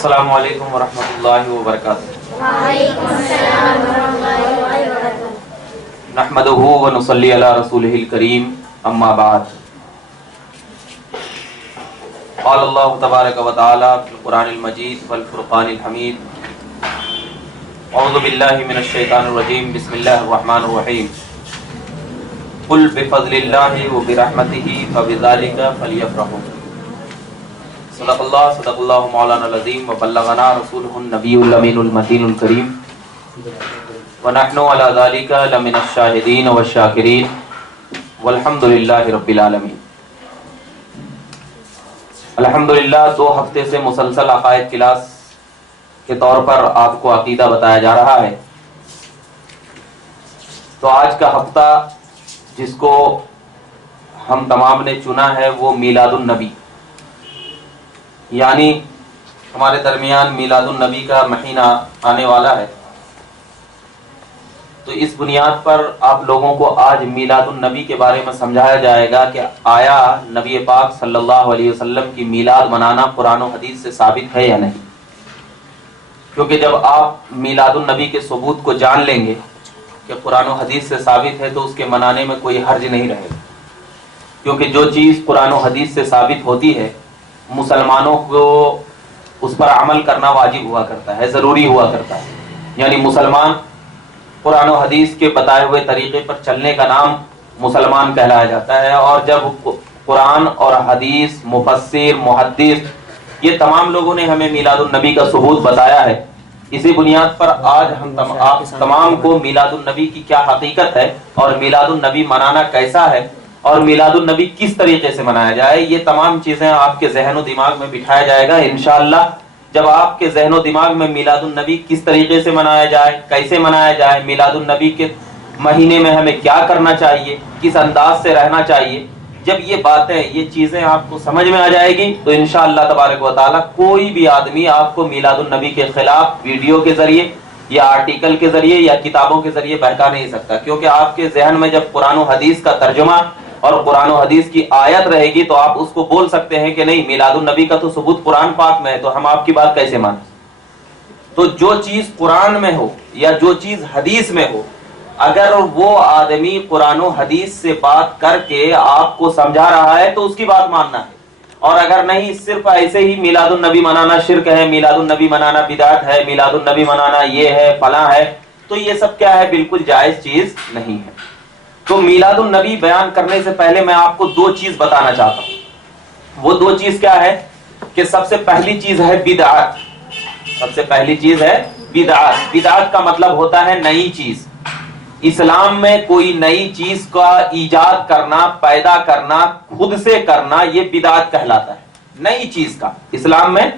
السلام علیکم ورحمۃ اللہ وبرکاتہ۔ وعلیکم السلام ورحمۃ اللہ وبرکاتہ۔ نحمدہ ونصلی علی رسولہ الکریم، اما بعد۔ قال اللہ تبارک و تعالی فی القرآن المجید والفرقان الحمید، اعوذ باللہ من الشیطان الرجیم، بسم اللہ الرحمن الرحیم۔ قل بفضل اللہ وبرحمتہ فبذلک فلیفرحوا۔ صدق اللہ مولانا العظیم وبلغنا رسولہ النبی الامین المتین الکریم، ونحن علی ذلک لمن الشاہدین والشاکرین، والحمد للہ رب العالمین۔ الحمدللہ 2 ہفتے سے مسلسل عقائد کلاس کے طور پر آپ کو عقیدہ بتایا جا رہا ہے۔ تو آج کا ہفتہ جس کو ہم تمام نے چنا ہے وہ میلاد النبی، یعنی ہمارے درمیان میلاد النبی کا مہینہ آنے والا ہے۔ تو اس بنیاد پر آپ لوگوں کو آج میلاد النبی کے بارے میں سمجھایا جائے گا کہ آیا نبی پاک صلی اللہ علیہ وسلم کی میلاد منانا قرآن و حدیث سے ثابت ہے یا نہیں۔ کیونکہ جب آپ میلاد النبی کے ثبوت کو جان لیں گے کہ قرآن و حدیث سے ثابت ہے تو اس کے منانے میں کوئی حرج نہیں رہے گا، کیونکہ جو چیز قرآن و حدیث سے ثابت ہوتی ہے مسلمانوں کو اس پر عمل کرنا واجب ہوا کرتا ہے، ضروری ہوا کرتا ہے۔ یعنی مسلمان قرآن و حدیث کے بتائے ہوئے طریقے پر چلنے کا نام مسلمان کہلایا جاتا ہے۔ اور جب قرآن اور حدیث، مفسر، محدث، یہ تمام لوگوں نے ہمیں میلاد النبی کا ثبوت بتایا ہے، اسی بنیاد پر آج ہم آپ تمام کو میلاد النبی کی کیا حقیقت ہے اور میلاد النبی منانا کیسا ہے اور میلاد النبی کس طریقے سے منایا جائے، یہ تمام چیزیں آپ کے ذہن و دماغ میں بٹھایا جائے گا انشاءاللہ۔ جب آپ کے ذہن و دماغ میں میلاد النبی کس طریقے سے منایا جائے، کیسے منایا جائے، میلاد النبی کے مہینے میں ہمیں کیا کرنا چاہیے، کس انداز سے رہنا چاہیے، جب یہ باتیں، یہ چیزیں آپ کو سمجھ میں آ جائے گی تو انشاءاللہ تبارک و تعالی کوئی بھی آدمی آپ کو میلاد النبی کے خلاف ویڈیو کے ذریعے یا آرٹیکل کے ذریعے یا کتابوں کے ذریعے بہکا نہیں سکتا۔ کیونکہ آپ کے ذہن میں جب قرآن و حدیث کا ترجمہ اور قرآن و حدیث کی آیت رہے گی تو آپ اس کو بول سکتے ہیں کہ نہیں، میلاد النبی کا تو ثبوت قرآن پاک میں ہے تو ہم آپ کی بات کیسے مانیں۔ تو جو چیز قرآن میں ہو یا جو چیز حدیث میں ہو، اگر وہ آدمی قرآن و حدیث سے بات کر کے آپ کو سمجھا رہا ہے تو اس کی بات ماننا ہے، اور اگر نہیں صرف ایسے ہی میلاد النبی منانا شرک ہے، میلاد النبی منانا بدعت ہے، میلاد النبی منانا یہ ہے فلاں ہے، تو یہ سب کیا ہے، بالکل جائز چیز نہیں ہے۔ تو میلاد النبی بیان کرنے سے پہلے میں آپ کو 2 چیز بتانا چاہتا ہوں۔ وہ 2 چیز کیا ہے کہ سب سے پہلی چیز ہے بدعت۔ سب سے پہلی چیز ہے بدعت۔ بدعت کا مطلب ہوتا ہے نئی چیز۔ اسلام میں کوئی نئی چیز کا ایجاد کرنا، پیدا کرنا، خود سے کرنا، یہ بدعت کہلاتا ہے۔ نئی چیز کا اسلام میں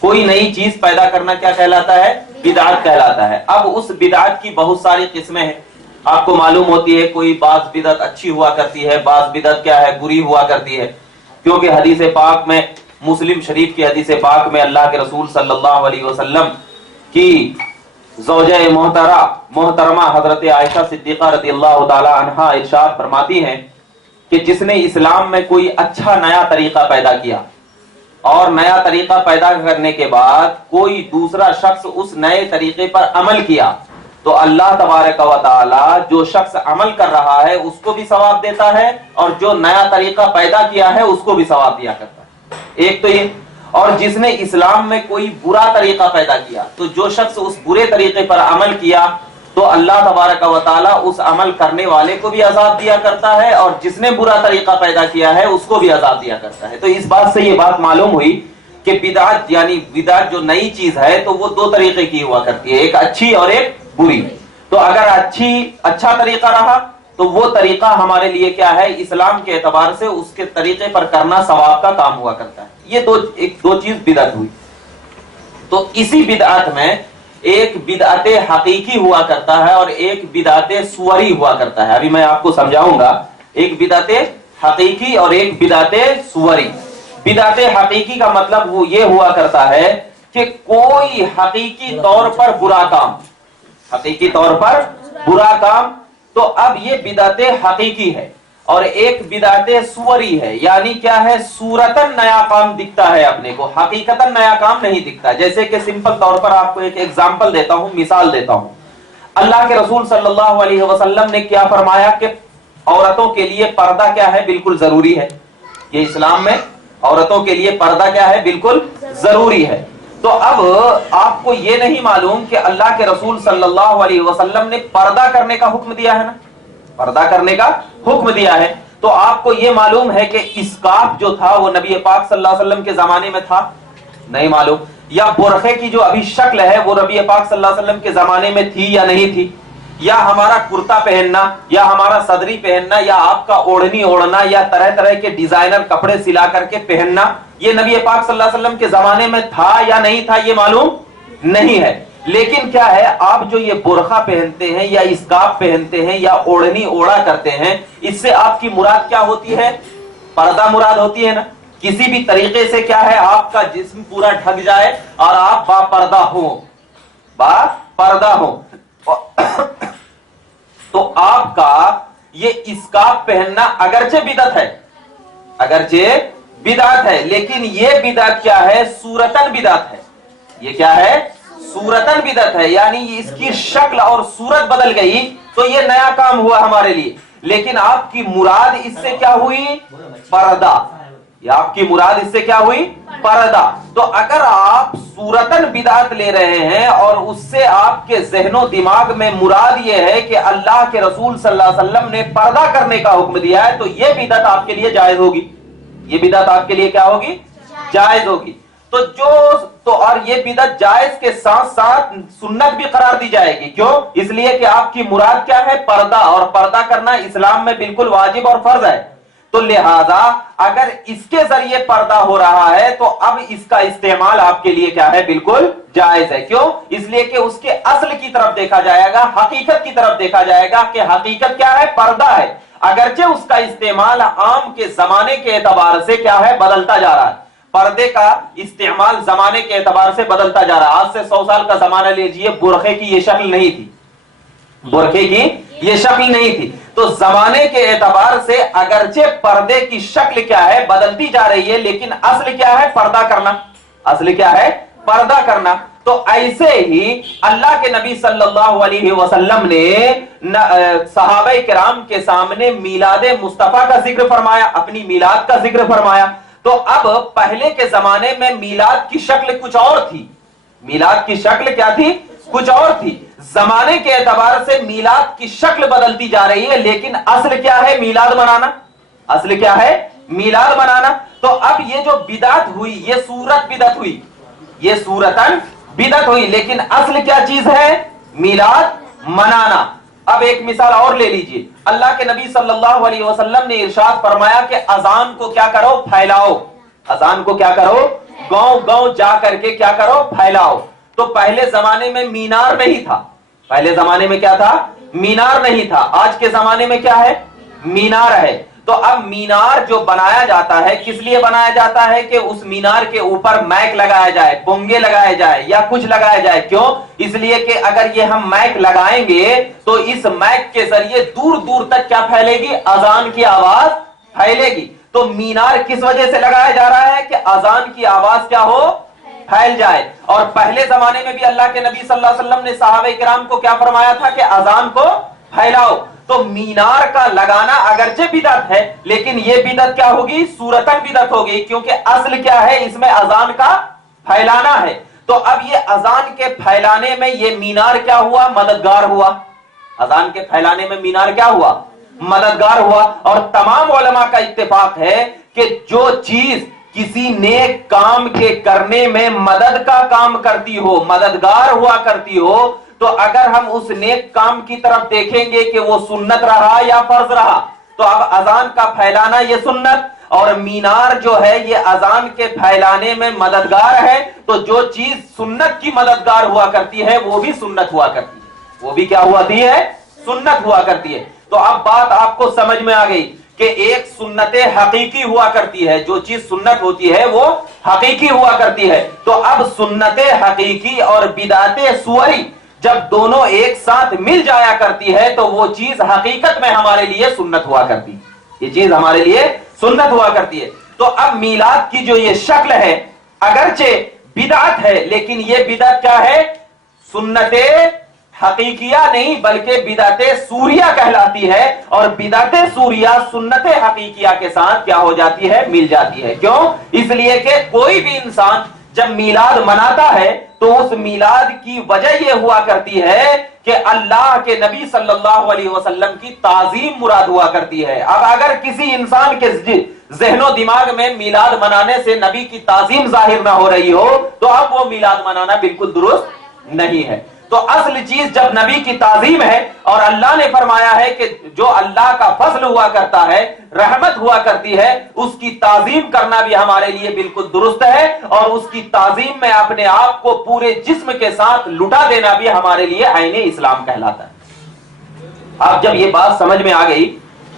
کوئی نئی چیز پیدا کرنا کیا کہلاتا ہے، بدعت کہلاتا ہے۔ اب اس بدعت کی بہت ساری قسمیں ہیں، آپ کو معلوم ہوتی ہے، کوئی بعض بدعت اچھی ہوا کرتی ہے، بعض بدعت کیا ہے، بری ہوا کرتی ہے۔ کیونکہ حدیث پاک میں، مسلم شریف کی حدیث پاک میں اللہ کے رسول صلی اللہ علیہ وسلم کی زوجہ محترمہ حضرت عائشہ صدیقہ رضی اللہ تعالی عنہا ارشاد فرماتی ہیں کہ جس نے اسلام میں کوئی اچھا نیا طریقہ پیدا کیا اور نیا طریقہ پیدا کرنے کے بعد کوئی دوسرا شخص اس نئے طریقے پر عمل کیا تو اللہ تبارک و تعالی جو شخص عمل کر رہا ہے اس کو بھی ثواب دیتا ہے اور جو نیا طریقہ پیدا کیا ہے اس کو بھی ثواب دیا کرتا ہے۔ ایک تو یہ، اور جس نے اسلام میں کوئی برا طریقہ پیدا کیا تو جو شخص اس برے طریقے پر عمل کیا تو اللہ تبارک و تعالی اس عمل کرنے والے کو بھی عذاب دیا کرتا ہے اور جس نے برا طریقہ پیدا کیا ہے اس کو بھی عذاب دیا کرتا ہے۔ تو اس بات سے یہ بات معلوم ہوئی کہ بدعت، یعنی بدعت جو نئی چیز ہے تو وہ 2 طریقے کی ہوا کرتی ہے، ایک اچھی اور ایک بری۔ تو اگر اچھا طریقہ رہا تو وہ طریقہ ہمارے لیے کیا ہے، اسلام کے اعتبار سے اس کے طریقے پر کرنا ثواب کا کام ہوا کرتا ہے۔ یہ دو چیز بدعت ہوئی۔ تو اسی بدعت میں ایک بدعت حقیقی ہوا کرتا ہے اور ایک بدعت صوری ہوا کرتا ہے۔ ابھی میں آپ کو سمجھاؤں گا، ایک بدعت حقیقی اور ایک بدعت صوری۔ بدعت حقیقی کا مطلب وہ یہ ہوا کرتا ہے کہ کوئی حقیقی طور پر برا کام، حقیقی طور پر برا کام، تو اب یہ بدعت حقیقی ہے۔ اور ایک بدعت سوری ہے، یعنی کیا ہے، صورتاً نیا کام دکھتا ہے اپنے کو، حقیقتاً نیا کام نہیں دکھتا. جیسے کہ سمپل طور پر آپ کو ایک ایگزامپل دیتا ہوں، مثال دیتا ہوں. اللہ کے رسول صلی اللہ علیہ وسلم نے کیا فرمایا کہ عورتوں کے لیے پردہ کیا ہے، بالکل ضروری ہے. یہ اسلام میں عورتوں کے لیے پردہ کیا ہے، بالکل ضروری ہے. تو اب آپ کو یہ نہیں معلوم کہ اللہ کے رسول صلی اللہ علیہ وسلم نے پردہ کرنے کا حکم دیا ہے نا، پردہ کرنے کا حکم دیا ہے. تو آپ کو یہ معلوم ہے کہ اسکارف جو تھا وہ نبی پاک صلی اللہ علیہ وسلم کے زمانے میں تھا؟ نہیں معلوم. یا برقعے کی جو ابھی شکل ہے وہ نبی پاک صلی اللہ علیہ وسلم کے زمانے میں تھی یا نہیں تھی؟ یا ہمارا کرتا پہننا، یا ہمارا صدری پہننا، یا آپ کا اوڑھنی اوڑھنا، یا طرح طرح کے ڈیزائنر کپڑے سلا کر کے پہننا، یہ نبی پاک صلی اللہ علیہ وسلم کے زمانے میں تھا یا نہیں تھا؟ یہ معلوم نہیں ہے. لیکن کیا ہے، آپ جو یہ برقع پہنتے ہیں یا اسکارف پہنتے ہیں یا اوڑھنی اوڑھا کرتے ہیں، اس سے آپ کی مراد کیا ہوتی ہے؟ پردہ مراد ہوتی ہے نا. کسی بھی طریقے سے کیا ہے، آپ کا جسم پورا ڈھک جائے اور آپ با پردہ ہوں، با پردہ ہوں. تو آپ کا یہ اسکارف پہننا اگرچہ بدعت ہے، اگرچہ بدعت ہے، لیکن یہ بدعت کیا ہے، صورتاً بدعت ہے. یہ کیا ہے، صورتاً بدعت ہے، یعنی اس کی شکل اور صورت بدل گئی تو یہ نیا کام ہوا ہمارے لیے. لیکن آپ کی مراد اس سے کیا ہوئی؟ پردہ. یا آپ کی مراد اس سے کیا ہوئی؟ پردہ. تو اگر آپ صورتاً بدعت لے رہے ہیں اور اس سے آپ کے ذہن و دماغ میں مراد یہ ہے کہ اللہ کے رسول صلی اللہ علیہ وسلم نے پردہ کرنے کا حکم دیا ہے، تو یہ بدعت آپ کے لیے جائز ہوگی. یہ بدعت آپ کے لیے کیا ہوگی؟ جائز ہوگی. تو اور یہ بدعت جائز کے ساتھ ساتھ سنت بھی قرار دی جائے گی. کیوں؟ اس لیے کہ آپ کی مراد کیا ہے؟ پردہ. اور پردہ کرنا اسلام میں بالکل واجب اور فرض ہے. تو لہذا اگر اس کے ذریعے پردہ ہو رہا ہے تو اب اس کا استعمال آپ کے لیے کیا ہے؟ بالکل جائز ہے. کیوں؟ اس لیے کہ اس کے اصل کی طرف دیکھا جائے گا، حقیقت کی طرف دیکھا جائے گا کہ حقیقت کیا ہے؟ پردہ ہے. اگرچہ اس کا استعمال عام کے زمانے کے اعتبار سے کیا ہے؟ بدلتا جا رہا ہے. پردے کا استعمال زمانے کے اعتبار سے بدلتا جا رہا ہے. آج سے 100 سال کا زمانہ لیجئے، برقعے کی یہ شکل نہیں تھی، برقعے کی یہ شکل نہیں تھی. تو زمانے کے اعتبار سے اگرچہ پردے کی شکل کیا ہے؟ بدلتی جا رہی ہے، لیکن اصل کیا ہے؟ پردہ کرنا. اصل کیا ہے؟ پردہ کرنا. تو ایسے ہی اللہ کے نبی صلی اللہ علیہ وسلم نے صحابہ کرام کے سامنے میلاد مصطفیٰ کا ذکر فرمایا، اپنی میلاد کا ذکر فرمایا. تو اب پہلے کے زمانے میں میلاد کی شکل کچھ اور تھی. میلاد کی شکل کیا تھی؟ کچھ اور تھی. زمانے کے اعتبار سے میلاد کی شکل بدلتی جا رہی ہے، لیکن اصل کیا ہے؟ میلاد منانا. اصل کیا ہے؟ میلاد منانا. تو اب یہ جو بدعت ہوئی، یہ صورت بدعت ہوئی، یہ صورتاً بدعت ہوئی، لیکن اصل کیا چیز ہے؟ میلاد منانا. اب ایک مثال اور لے لیجئے. اللہ کے نبی صلی اللہ علیہ وسلم نے ارشاد فرمایا کہ اذان کو کیا کرو؟ پھیلاؤ. اذان کو کیا کرو؟ گاؤں گاؤں جا کر کے کیا کرو؟ پھیلاؤ. تو پہلے زمانے میں مینار نہیں تھا. پہلے زمانے میں کیا تھا؟ مینار نہیں تھا. آج کے زمانے میں کیا ہے؟ مینار ہے. تو اب مینار جو بنایا جاتا ہے، کس لیے بنایا جاتا ہے؟ کہ اس مینار کے اوپر مائک لگایا جائے، بونگے لگائے جائے، یا کچھ لگایا جائے. کیوں؟ اس لیے کہ اگر یہ ہم مائک لگائیں گے تو اس مائک کے ذریعے دور دور تک کیا پھیلے گی؟ اذان کی آواز پھیلے گی. تو مینار کس وجہ سے لگایا جا رہا ہے؟ کہ اذان کی آواز کیا ہو؟ پھیل جائے. اور پہلے زمانے میں بھی اللہ کے نبی صلی اللہ علیہ وسلم نے صحابہ کرام کو کیا فرمایا تھا؟ کہ اذان کو پھیلاؤ. تو مینار کا لگانا اگرچہ بدعت ہے، لیکن یہ بدعت کیا ہوگی؟ صورتاً بدعت ہوگی، کیونکہ اصل کیا ہے؟ اس میں اذان کا پھیلانا ہے. تو اب یہ اذان کے پھیلانے میں یہ مینار کیا ہوا؟ مددگار ہوا. اذان کے پھیلانے میں مینار کیا ہوا؟ مددگار ہوا. اور تمام علماء کا اتفاق ہے کہ جو چیز کسی نیک کام کے کرنے میں مدد کا کام کرتی ہو، مددگار ہوا کرتی ہو، تو اگر ہم اس نیک کام کی طرف دیکھیں گے کہ وہ سنت رہا یا فرض رہا، تو اب اذان کا پھیلانا یہ سنت، اور مینار جو ہے یہ اذان کے پھیلانے میں مددگار ہے. تو جو چیز سنت کی مددگار ہوا کرتی ہے وہ بھی سنت ہوا کرتی ہے، وہ بھی کیا ہوتی ہے؟ سنت ہوا کرتی ہے. تو اب بات آپ کو سمجھ میں آ گئی کہ ایک سنت حقیقی ہوا کرتی ہے، جو چیز سنت ہوتی ہے وہ حقیقی ہوا کرتی ہے. تو اب سنت حقیقی اور بدعت سوری جب دونوں ایک ساتھ مل جایا کرتی ہے تو وہ چیز حقیقت میں ہمارے لیے سنت ہوا کرتی. یہ چیز ہمارے لیے سنت ہوا کرتی ہے. تو اب میلاد کی جو یہ شکل ہے اگرچہ بدعت ہے لیکن یہ بدعت کیا ہے؟ سنت حقیقیہ نہیں بلکہ بدعت سوریہ کہلاتی ہے. اور بدعت سوریہ سنت حقیقیہ کے ساتھ کیا ہو جاتی ہے؟ مل جاتی ہے. کیوں؟ اس لیے کہ کوئی بھی انسان جب میلاد مناتا ہے تو اس میلاد کی وجہ یہ ہوا کرتی ہے کہ اللہ کے نبی صلی اللہ علیہ وسلم کی تعظیم مراد ہوا کرتی ہے. اب اگر کسی انسان کے ذہن و دماغ میں میلاد منانے سے نبی کی تعظیم ظاہر نہ ہو رہی ہو تو اب وہ میلاد منانا بالکل درست نہیں ہے. تو اصل چیز جب نبی کی تعظیم ہے اور اللہ نے فرمایا ہے کہ جو اللہ کا فضل ہوا کرتا ہے، رحمت ہوا کرتی ہے، اس کی تعظیم کرنا بھی ہمارے لیے بالکل درست ہے. اور اس کی تعظیم میں اپنے آپ کو پورے جسم کے ساتھ لٹا دینا بھی ہمارے لیے عین اسلام کہلاتا ہے. اب جب یہ بات سمجھ میں آ گئی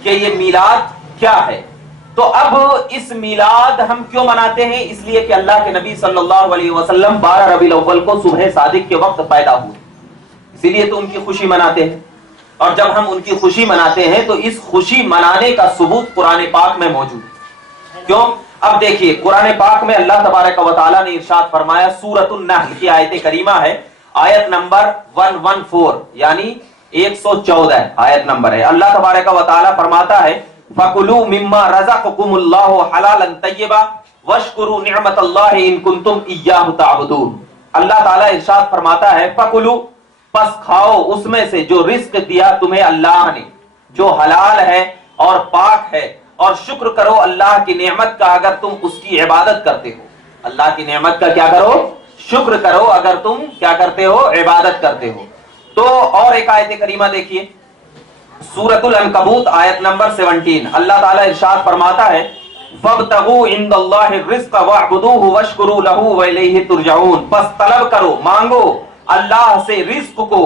کہ یہ میلاد کیا ہے تو اب اس میلاد ہم کیوں مناتے ہیں؟ اس لیے کہ اللہ کے نبی صلی اللہ علیہ وسلم 12 ربیع الاول کو صبح صادق کے وقت پیدا ہوئے، اسی لیے تو ان کی خوشی مناتے ہیں. اور جب ہم ان کی خوشی مناتے ہیں تو اس خوشی منانے کا ثبوت قرآن پاک میں موجود ہے. کیوں؟ اب دیکھیے قرآن پاک میں اللہ تبارک و تعالیٰ نے ارشاد فرمایا، سورۃ النحل کی آیت کریمہ ہے، آیت نمبر 114 یعنی 114 آیت نمبر ہے. اللہ تبارک و تعالیٰ فرماتا ہے فَكُلُوا مِمَّا رَزَقَكُمُ اللَّهُ حَلَالًا طَيِّبًا وَاشْكُرُوا نِعْمَتَ اللَّهِ إِن كُنتُمْ إِيَّاهُ تَعْبُدُونَ. اللہ تعالیٰ ارشاد فرماتا ہے فَكُلُوا، پس کھاؤ اس میں سے جو رزق دیا تمہیں اللہ نے، جو حلال ہے اور پاک ہے، اور شکر کرو اللہ کی نعمت کا اگر تم اس کی عبادت کرتے ہو. اللہ کی نعمت کا کیا کرو؟ شکر کرو اگر تم کیا کرتے ہو؟ عبادت کرتے ہو. تو اور ایک آیت کریمہ دیکھیے، سورۃ العنکبوت آیت نمبر 17 اللہ تعالیٰ ارشاد فرماتا ہے فَابْتَغُوا عِندَ اللَّهِ الرِّزْقَ وَاعْبُدُوهُ وَاشْكُرُوا لَهُ وَإِلَيْهِ تُرْجَعُونَ. پس طلب کرو، مانگو اللہ سے رزق کو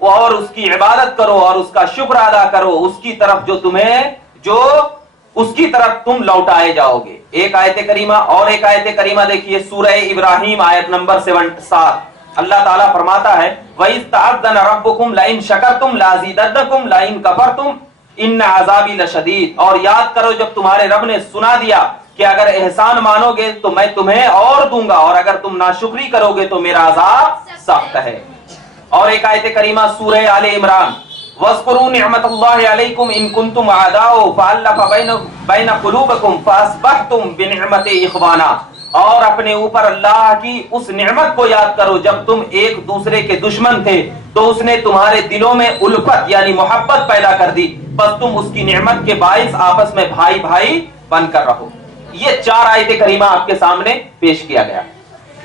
اور اس کی عبادت کرو اور اس کا شکر ادا کرو، اس کی طرف جو اس کی طرف تم لوٹائے جاؤ گے. ایک آیت کریمہ اور ایک آیت کریمہ دیکھیے، سورہ ابراہیم آیت نمبر 7 اللہ تعالیٰ فرماتا ہے وَإِذْ تَعَذَّنَ رَبُّكُمْ لَئِن شَكَرْتُمْ لَأَزِيدَنَّكُمْ لَئِن كَفَرْتُمْ إِنَّ عَذَابِي لَشَدِيدٌ. اور یاد کرو جب تمہارے رب نے سنا دیا کہ اگر احسان مانو گے تو میں تمہیں اور دوں گا، اور اگر تم ناشکری کرو گے تو میرا عذاب سخت ہے. اور ایک آیت کریمہ سورہ آل عمران وَاذْكُرُوا نِعْمَتَ اللَّهِ عَلَيْكُمْ إِن كُنتُمْ أَعْدَاءً فَأَلَّفَ بَيْنَ قُلُوبِكُمْ فَأَصْبَحْتُمْ بِنِعْمَتِهِ إِخْوَانًا. اور اپنے اوپر اللہ کی اس نعمت کو یاد کرو جب تم ایک دوسرے کے دشمن تھے تو اس نے تمہارے دلوں میں الفت یعنی محبت پیدا کر دی، بس تم اس کی نعمت کے باعث آپس میں بھائی بھائی بن کر رہو. یہ 4 آیت کریمہ آپ کے سامنے پیش کیا گیا.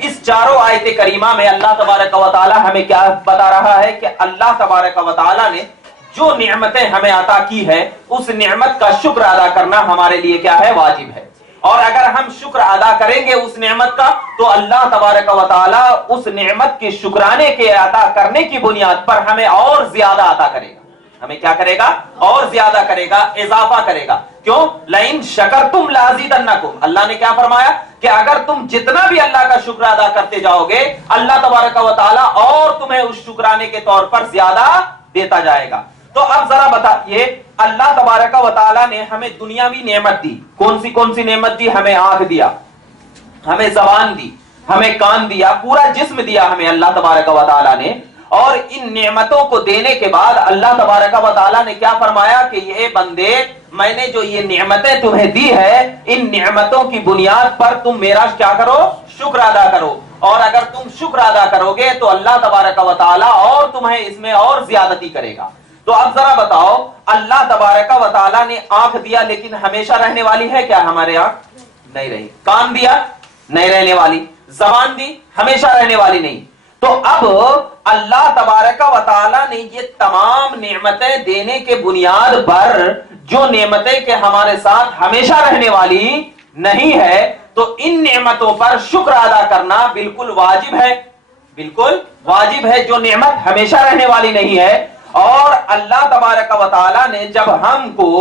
اس چاروں آیت کریمہ میں اللہ تبارک و تعالی ہمیں کیا بتا رہا ہے کہ اللہ تبارک و تعالی نے جو نعمتیں ہمیں عطا کی ہے اس نعمت کا شکر ادا کرنا ہمارے لیے کیا ہے؟ واجب ہے. اور اگر ہم شکر ادا کریں گے اس نعمت کا تو اللہ تبارک و تعالی اس نعمت کے شکرانے کے عطا کرنے کی بنیاد پر ہمیں اور زیادہ عطا کرے گا. ہمیں کیا کرے گا؟ اور زیادہ کرے گا، اضافہ کرے گا. کیوں؟ لَئِن شَكَرْتُمْ لَأَزِيدَنَّكُمْ. اللہ نے کیا فرمایا کہ اگر تم جتنا بھی اللہ کا شکر ادا کرتے جاؤ گے اللہ تبارک و تعالی اور تمہیں اس شکرانے کے طور پر زیادہ دیتا جائے گا. تو اب ذرا بتائیے اللہ تبارک و تعالی نے ہمیں دنیاوی نعمت دی. کون سی نعمت دی؟ ہمیں آنکھ دیا، ہمیں زبان دی، ہمیں کان دیا، پورا جسم دیا ہمیں اللہ تبارک و تعالی نے. اور ان نعمتوں کو دینے کے بعد اللہ تبارک و تعالی نے کیا فرمایا کہ یہ بندے میں نے جو یہ نعمتیں تمہیں دی ہے ان نعمتوں کی بنیاد پر تم میرا کیا کرو؟ شکر ادا کرو. اور اگر تم شکر ادا کرو گے تو اللہ تبارک و تعالی اور تمہیں اس میں اور زیادتی کرے گا. تو اب ذرا بتاؤ اللہ تبارک و تعالی نے آنکھ دیا لیکن ہمیشہ رہنے والی ہے کیا ہمارے آنکھ؟ نہیں رہی. کان دیا، نہیں رہنے والی. زبان دی، ہمیشہ رہنے والی نہیں. تو اب اللہ تبارک و تعالی نے یہ تمام نعمتیں دینے کے بنیاد پر جو نعمتیں کہ ہمارے ساتھ ہمیشہ رہنے والی نہیں ہے تو ان نعمتوں پر شکر ادا کرنا بالکل واجب ہے. بالکل واجب ہے جو نعمت ہمیشہ رہنے والی نہیں ہے. اور اللہ تبارک و تعالی نے جب ہم کو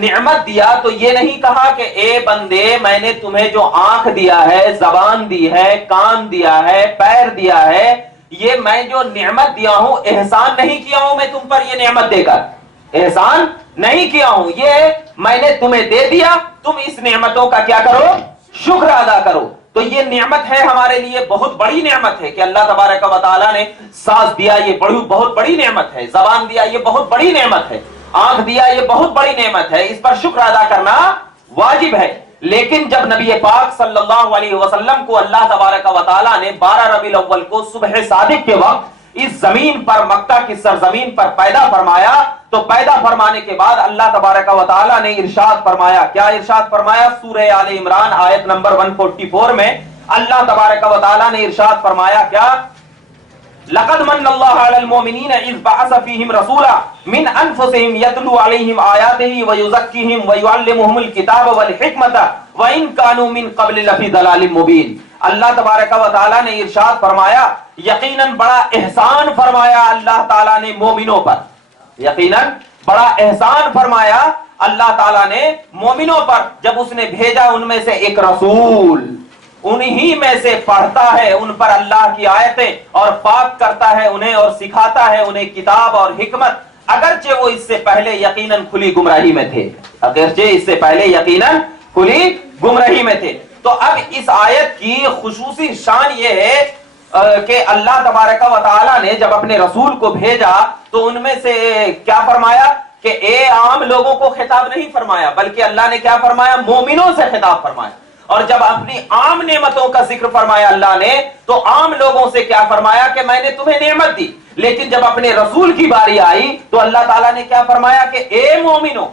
نعمت دیا تو یہ نہیں کہا کہ اے بندے میں نے تمہیں جو آنکھ دیا ہے، زبان دی ہے، کان دیا ہے، پیر دیا ہے، یہ میں جو نعمت دیا ہوں احسان نہیں کیا ہوں میں تم پر یہ نعمت دے کر. احسان نہیں کیا ہوں، یہ میں نے تمہیں دے دیا، تم اس نعمتوں کا کیا کرو؟ شکر ادا کرو۔ تو یہ نعمت ہے ہمارے لیے، بہت بڑی نعمت ہے کہ اللہ تبارک و تعالیٰ نے سانس دیا، یہ بہت بڑی نعمت ہے، زبان دیا، یہ بہت بڑی نعمت ہے، آنکھ دیا، یہ بہت بڑی نعمت ہے، اس پر شکر ادا کرنا واجب ہے۔ لیکن جب نبی پاک صلی اللہ علیہ وسلم کو اللہ تبارک و تعالیٰ نے 12 ربیع الاول کو صبح صادق کے وقت اس زمین پر، مکہ کی سرزمین پر پیدا فرمایا، تو پیدا فرمانے کے بعد اللہ تبارک و تعالیٰ نے ارشاد فرمایا، کیا ارشاد فرمایا؟ سورہ آل عمران آیت نمبر 144 میں اللہ تبارک و تعالیٰ نے ارشاد فرمایا کیا؟ لقد من اللہ علی المؤمنین اذ بعث فیہم رسولا من انفسہم یتلو علیہم آیاتہ ویزکیہم ویعلمہم الکتاب والحکمت وان کانوا من قبل لفی ضلال مبین۔ اللہ تبارک و تعالیٰ نے ارشاد فرمایا، یقیناً بڑا احسان فرمایا اللہ تعالیٰ نے مومنوں پر، یقیناً بڑا احسان فرمایا اللہ تعالیٰ نے مومنوں پر جب اس نے بھیجا ان میں سے ایک رسول، انہی میں سے پڑھتا ہے ان پر اللہ کی آیتیں اور پاک کرتا ہے انہیں اور سکھاتا ہے انہیں کتاب اور حکمت، اگرچہ وہ اس سے پہلے یقیناً کھلی گمراہی میں تھے، اگرچہ اس سے پہلے یقیناً کھلی گمراہی میں تھے۔ تو اب اس آیت کی خصوصی شان یہ ہے کہ اللہ تبارک و تعالیٰ نے جب اپنے رسول کو بھیجا تو ان میں سے کیا فرمایا کہ اے عام لوگوں کو خطاب نہیں فرمایا، بلکہ اللہ نے کیا فرمایا؟ مومنوں سے خطاب فرمایا۔ اور جب اپنی عام نعمتوں کا ذکر فرمایا اللہ نے تو عام لوگوں سے کیا فرمایا کہ میں نے تمہیں نعمت دی، لیکن جب اپنے رسول کی باری آئی تو اللہ تعالیٰ نے کیا فرمایا کہ اے مومنو،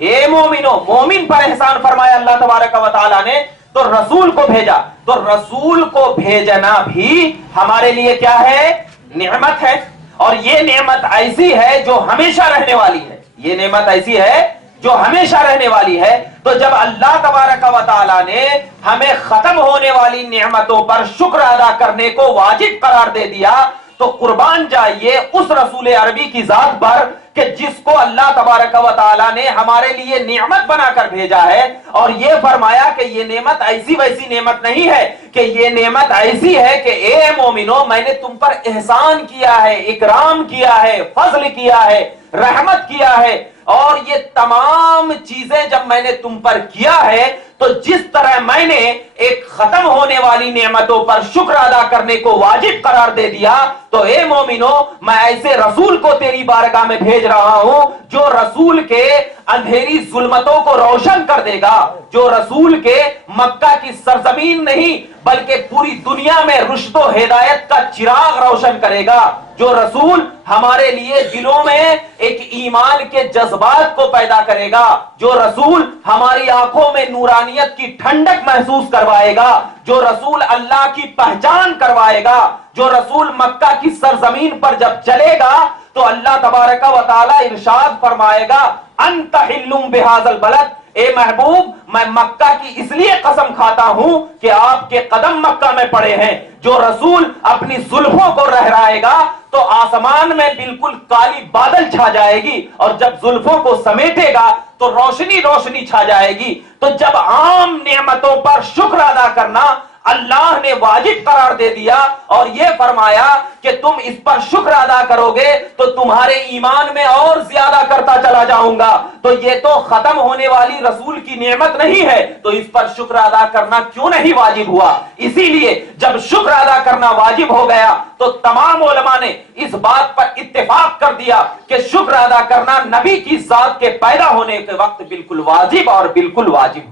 اے مومنو، مومن پر احسان فرمایا اللہ تبارک و تعالیٰ نے، تو رسول کو بھیجا۔ تو رسول کو بھیجنا بھی ہمارے لیے کیا ہے؟ نعمت ہے، اور یہ نعمت ایسی ہے جو ہمیشہ رہنے والی ہے، یہ نعمت ایسی ہے جو ہمیشہ رہنے والی ہے۔ تو جب اللہ تبارک و تعالیٰ نے ہمیں ختم ہونے والی نعمتوں پر شکر ادا کرنے کو واجب قرار دے دیا تو قربان جائیے اس رسول عربی کی ذات پر کہ جس کو اللہ تبارک و تعالیٰ نے ہمارے لیے نعمت بنا کر بھیجا ہے، اور یہ فرمایا کہ یہ نعمت ایسی ویسی نعمت نہیں ہے، کہ یہ نعمت ایسی ہے کہ اے مومنو میں نے تم پر احسان کیا ہے، اکرام کیا ہے، فضل کیا ہے، رحمت کیا ہے، اور یہ تمام چیزیں جب میں نے تم پر کیا ہے تو جس طرح میں نے ایک ختم ہونے والی نعمتوں پر شکر ادا کرنے کو واجب قرار دے دیا، تو اے مومنو میں ایسے رسول کو تیری بارگاہ میں بھیج رہا ہوں جو رسول کے اندھیری ظلمتوں کو روشن کر دے گا، جو رسول کے مکہ کی سرزمین نہیں بلکہ پوری دنیا میں رشد و ہدایت کا چراغ روشن کرے گا، جو رسول ہمارے لیے دلوں میں ایک ایمان کے جذبات کو پیدا کرے گا، جو رسول ہماری آنکھوں میں نورانیت کی ٹھنڈک محسوس کروائے گا، جو رسول اللہ کی پہچان کروائے گا، جو رسول مکہ کی سرزمین پر جب چلے گا تو اللہ تبارک و تعالی ارشاد فرمائے گا انت حل بہذا البلد، اے محبوب میں مکہ کی اس لیے قسم کھاتا ہوں کہ آپ کے قدم مکہ میں پڑے ہیں۔ جو رسول اپنی زلفوں کو رہرائے گا تو آسمان میں بالکل کالی بادل چھا جائے گی، اور جب زلفوں کو سمیٹے گا تو روشنی روشنی چھا جائے گی۔ تو جب عام نعمتوں پر شکر ادا کرنا اللہ نے واجب قرار دے دیا اور یہ فرمایا کہ تم اس پر شکر ادا کرو گے تو تمہارے ایمان میں اور زیادہ کرتا چلا جاؤں گا، تو یہ تو ختم ہونے والی رسول کی نعمت نہیں ہے، تو اس پر شکر ادا کرنا کیوں نہیں واجب ہوا؟ اسی لیے جب شکر ادا کرنا واجب ہو گیا تو تمام علماء نے اس بات پر اتفاق کر دیا کہ شکر ادا کرنا نبی کی ذات کے پیدا ہونے کے وقت بالکل واجب اور بالکل واجب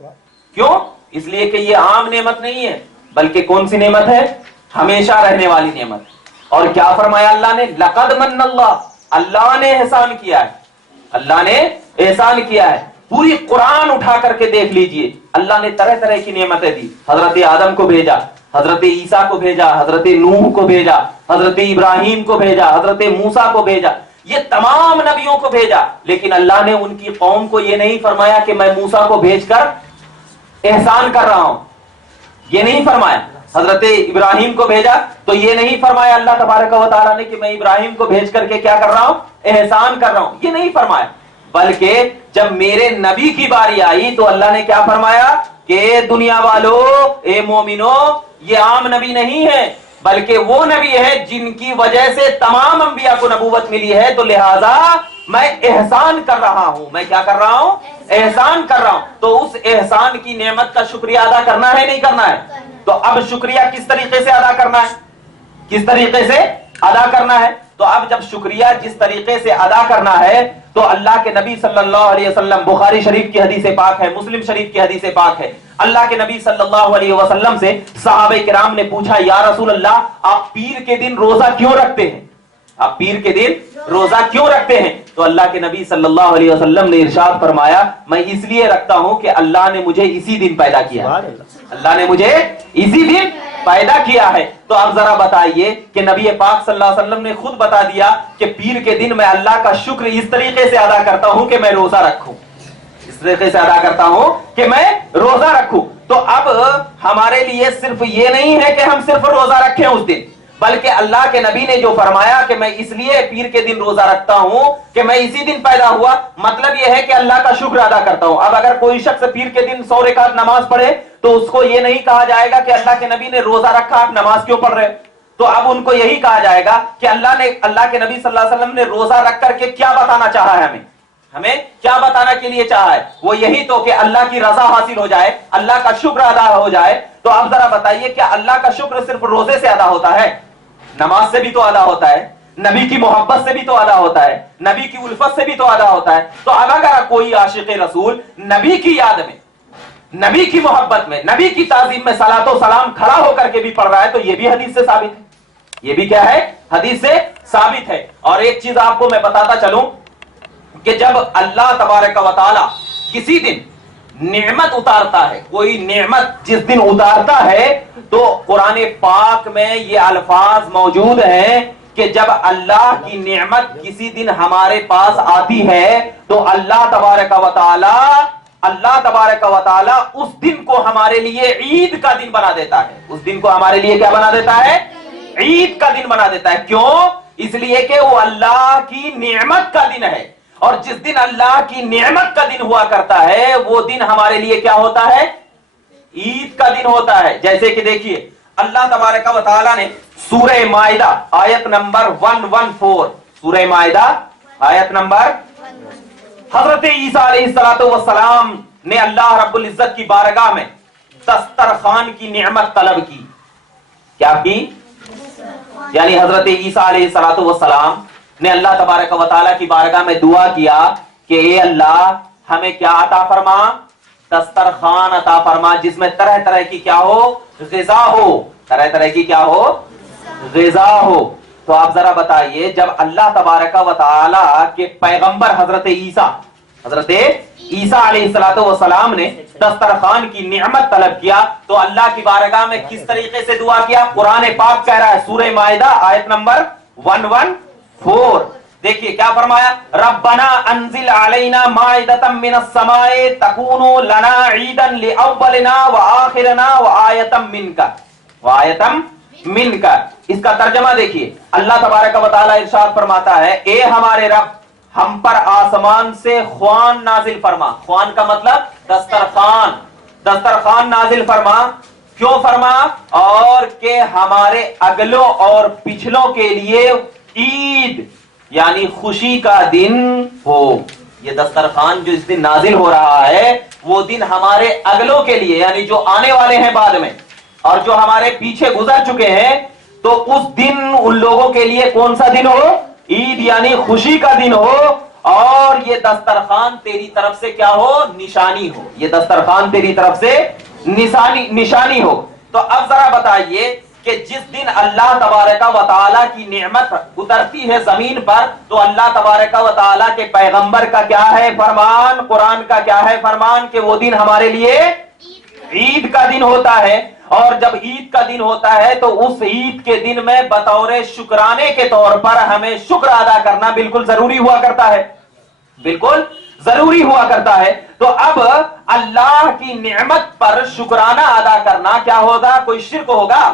ہے۔ کیوں؟ اس لیے کہ یہ عام نعمت نہیں ہے بلکہ کون سی نعمت ہے؟ ہمیشہ رہنے والی نعمت۔ اور کیا فرمایا اللہ نے؟ لقد من اللہ، اللہ نے احسان کیا ہے، اللہ نے احسان کیا ہے۔ پوری قرآن اٹھا کر کے دیکھ لیجئے، اللہ نے طرح طرح کی نعمتیں دی، حضرت آدم کو بھیجا، حضرت عیسیٰ کو بھیجا، حضرت نوح کو بھیجا، حضرت ابراہیم کو بھیجا، حضرت موسیٰ کو بھیجا، یہ تمام نبیوں کو بھیجا، لیکن اللہ نے ان کی قوم کو یہ نہیں فرمایا کہ میں موسیٰ کو بھیج کر احسان کر رہا ہوں، یہ نہیں فرمایا۔ حضرت ابراہیم کو بھیجا تو یہ نہیں فرمایا اللہ تبارک و تعالیٰ نے کہ میں ابراہیم کو بھیج کر کے کیا کر رہا ہوں؟ احسان کر رہا ہوں، یہ نہیں فرمایا۔ بلکہ جب میرے نبی کی باری آئی تو اللہ نے کیا فرمایا کہ دنیا والو، اے مومنو، یہ عام نبی نہیں ہے بلکہ وہ نبی ہے جن کی وجہ سے تمام انبیاء کو نبوت ملی ہے، تو لہذا میں احسان کر رہا ہوں. میں کیا کر رہا ہوں؟ احسان کر رہا ہوں. تو اس احسان کی نعمت کا شکریہ ادا کرنا ہے نہیں کرنا ہے؟ تو اب شکریہ کس طریقے سے ادا کرنا ہے؟ کس طریقے سے ادا کرنا ہے؟ تو اب جب شکریہ جس طریقے سے ادا کرنا ہے تو اللہ کے نبی صلی اللہ علیہ وسلم، بخاری شریف کی حدیث پاک ہے، مسلم شریف کی حدیث پاک ہے، اللہ کے نبی صلی اللہ علیہ وسلم سے صحابہ کرام نے پوچھا یا رسول اللہ آپ پیر کے دن روزہ کیوں رکھتے ہیں؟ آپ پیر کے دن روزہ کیوں رکھتے ہیں؟ تو اللہ کے نبی صلی اللہ علیہ وسلم نے ارشاد فرمایا میں اس لیے رکھتا ہوں کہ اللہ نے مجھے اسی دن پیدا کیا، اللہ نے مجھے اسی دن پیدا کیا ہے. تو اب ذرا بتائیے کہ نبی پاک صلی اللہ علیہ وسلم نے خود بتا دیا کہ پیر کے دن میں اللہ کا شکر اس طریقے سے ادا کرتا ہوں کہ میں روزہ رکھوں، اس طریقے سے ادا کرتا ہوں کہ میں روزہ رکھوں. تو اب ہمارے لیے صرف یہ نہیں ہے کہ ہم صرف روزہ رکھیں اس دن، بلکہ اللہ کے نبی نے جو فرمایا کہ میں اس لیے پیر کے دن روزہ رکھتا ہوں کہ میں اسی دن پیدا ہوا، مطلب یہ ہے کہ اللہ کا شکر ادا کرتا ہوں. اب اگر کوئی شخص پیر کے دن 100 رکعت نماز پڑھے تو اس کو یہ نہیں کہا جائے گا کہ اللہ کے نبی نے روزہ رکھا آپ نماز کیوں پڑھ رہے. تو اب ان کو یہی کہا جائے گا کہ اللہ کے نبی صلی اللہ علیہ وسلم نے روزہ رکھ کر کے کیا بتانا چاہا ہے، ہمیں کیا بتانا کے لیے چاہا ہے؟ وہ یہی تو کہ اللہ کی رضا حاصل ہو جائے، اللہ کا شکر ادا ہو جائے. تو اب ذرا بتائیے کیا اللہ کا شکر صرف روزے سے ادا ہوتا ہے؟ نماز سے بھی تو ادا ہوتا ہے، نبی کی محبت سے بھی تو ادا ہوتا ہے، نبی کی الفت سے بھی تو ادا ہوتا ہے. تو اب اگر کوئی عاشق رسول نبی کی یاد میں، نبی کی محبت میں، نبی کی تعظیم میں صلاۃ و سلام کھڑا ہو کر کے بھی پڑھ رہا ہے تو یہ بھی حدیث سے ثابت ہے، یہ بھی کیا ہے؟ حدیث سے ثابت ہے. اور ایک چیز آپ کو میں بتاتا چلوں کہ جب اللہ تبارک و تعالی کسی دن نعمت اتارتا ہے، کوئی نعمت جس دن اتارتا ہے، تو قرآن پاک میں یہ الفاظ موجود ہیں کہ جب اللہ کی نعمت کسی دن ہمارے پاس آتی ہے تو اللہ تبارک و تعالی اس دن کو ہمارے لیے عید کا دن بنا دیتا ہے. اس دن کو ہمارے لیے کیا بنا دیتا ہے؟ عید کا دن بنا دیتا ہے. کیوں؟ اس لیے کہ وہ اللہ کی نعمت کا دن ہے، اور جس دن اللہ کی نعمت کا دن ہوا کرتا ہے وہ دن ہمارے لیے کیا ہوتا ہے؟ عید کا دن ہوتا ہے. جیسے کہ دیکھیے اللہ تبارک و تعالی نے سورہ مائدہ آیت نمبر 114، سورہ مائدہ آیت نمبر، حضرت عیسیٰ علیہ السلام نے اللہ رب العزت کی بارگاہ میں دسترخوان کی نعمت طلب کی. کیا کی؟ یعنی حضرت عیسیٰ علیہ السلام نے اللہ تبارک و تعالیٰ کی بارگاہ میں دعا کیا کہ اے اللہ ہمیں کیا عطا فرما؟ دسترخوان عطا فرما جس میں طرح طرح کی کیا ہو؟ غذا ہو. طرح طرح کی کیا ہو؟ غذا ہو. تو آپ ذرا بتائیے جب اللہ تبارک و تعالیٰ کے پیغمبر حضرت عیسیٰ علیہ السلام نے دسترخوان کی نعمت طلب کیا تو اللہ کی بارگاہ میں کس طریقے سے دعا کیا؟ قرآن پاک کہہ رہا ہے سورہ مائدہ آیت نمبر 114. دیکھیے کیا فرمایا؟ ربنا انزل علینا مائدۃ من السماء تکون لنا عیدا لاولنا وآخرنا وآیۃ منک. اس کا ترجمہ دیکھیے اللہ تبارک و تعالی ارشاد فرماتا ہے اے ہمارے رب ہم پر آسمان سے خوان نازل فرما. خوان کا مطلب دسترخوان نازل فرما. کیوں فرما؟ اور کہ ہمارے اگلوں اور پچھلوں کے لیے عید یعنی خوشی کا دن ہو. یہ دسترخوان جو اس دن نازل ہو رہا ہے وہ دن ہمارے اگلوں کے لیے یعنی جو آنے والے ہیں بعد میں اور جو ہمارے پیچھے گزر چکے ہیں تو اس دن ان لوگوں کے لیے کون سا دن ہو؟ عید یعنی خوشی کا دن ہو. اور یہ دسترخوان تیری طرف سے کیا ہو؟ نشانی ہو. یہ دسترخوان تیری طرف سے نشانی ہو. تو اب ذرا بتائیے کہ جس دن اللہ تبارک و تعالیٰ کی نعمت اترتی ہے زمین پر تو اللہ تبارک و تعالیٰ کے پیغمبر کا کیا ہے فرمان؟ قرآن کا کیا ہے فرمان کہ وہ دن ہمارے لیے عید کا دن ہوتا ہے. اور جب عید کا دن ہوتا ہے تو اس عید کے دن میں بطور شکرانے کے طور پر ہمیں شکر ادا کرنا بالکل ضروری ہوا کرتا ہے، بالکل ضروری ہوا کرتا ہے. تو اب اللہ کی نعمت پر شکرانہ ادا کرنا کیا ہوگا؟ کوئی شرک ہوگا؟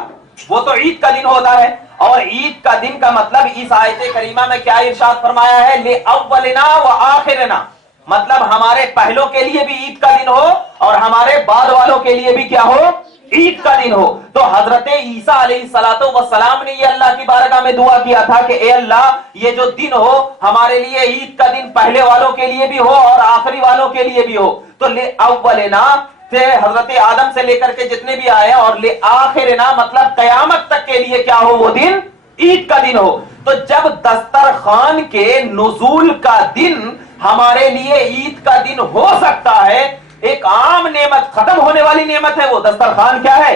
وہ تو عید کا دن ہوتا ہے. اور عید کا دن کا مطلب اس آیت کریمہ میں کیا ارشاد فرمایا ہے؟ لِأَوَّلِنَا وَآخِرِنَا، مطلب ہمارے پہلوں کے لیے بھی عید کا دن ہو اور ہمارے بعد والوں کے لیے بھی کیا ہو؟ عید کا دن ہو. تو حضرت عیسیٰ علیہ السلام نے یہ اللہ کی بارگاہ میں دعا کیا تھا کہ اے اللہ یہ جو دن ہو ہمارے لیے عید کا دن پہلے والوں کے لیے بھی ہو اور آخری والوں کے لیے بھی ہو. تو اولنا سے حضرت آدم سے لے کر کے جتنے بھی آئے اور لے آخرنا مطلب قیامت تک کے لیے کیا ہو وہ دن عید کا دن ہو. تو جب دسترخوان کے نزول کا دن ہمارے لیے عید کا دن ہو سکتا ہے, ایک عام نعمت ختم ہونے والی نعمت ہے وہ دسترخوان کیا ہے,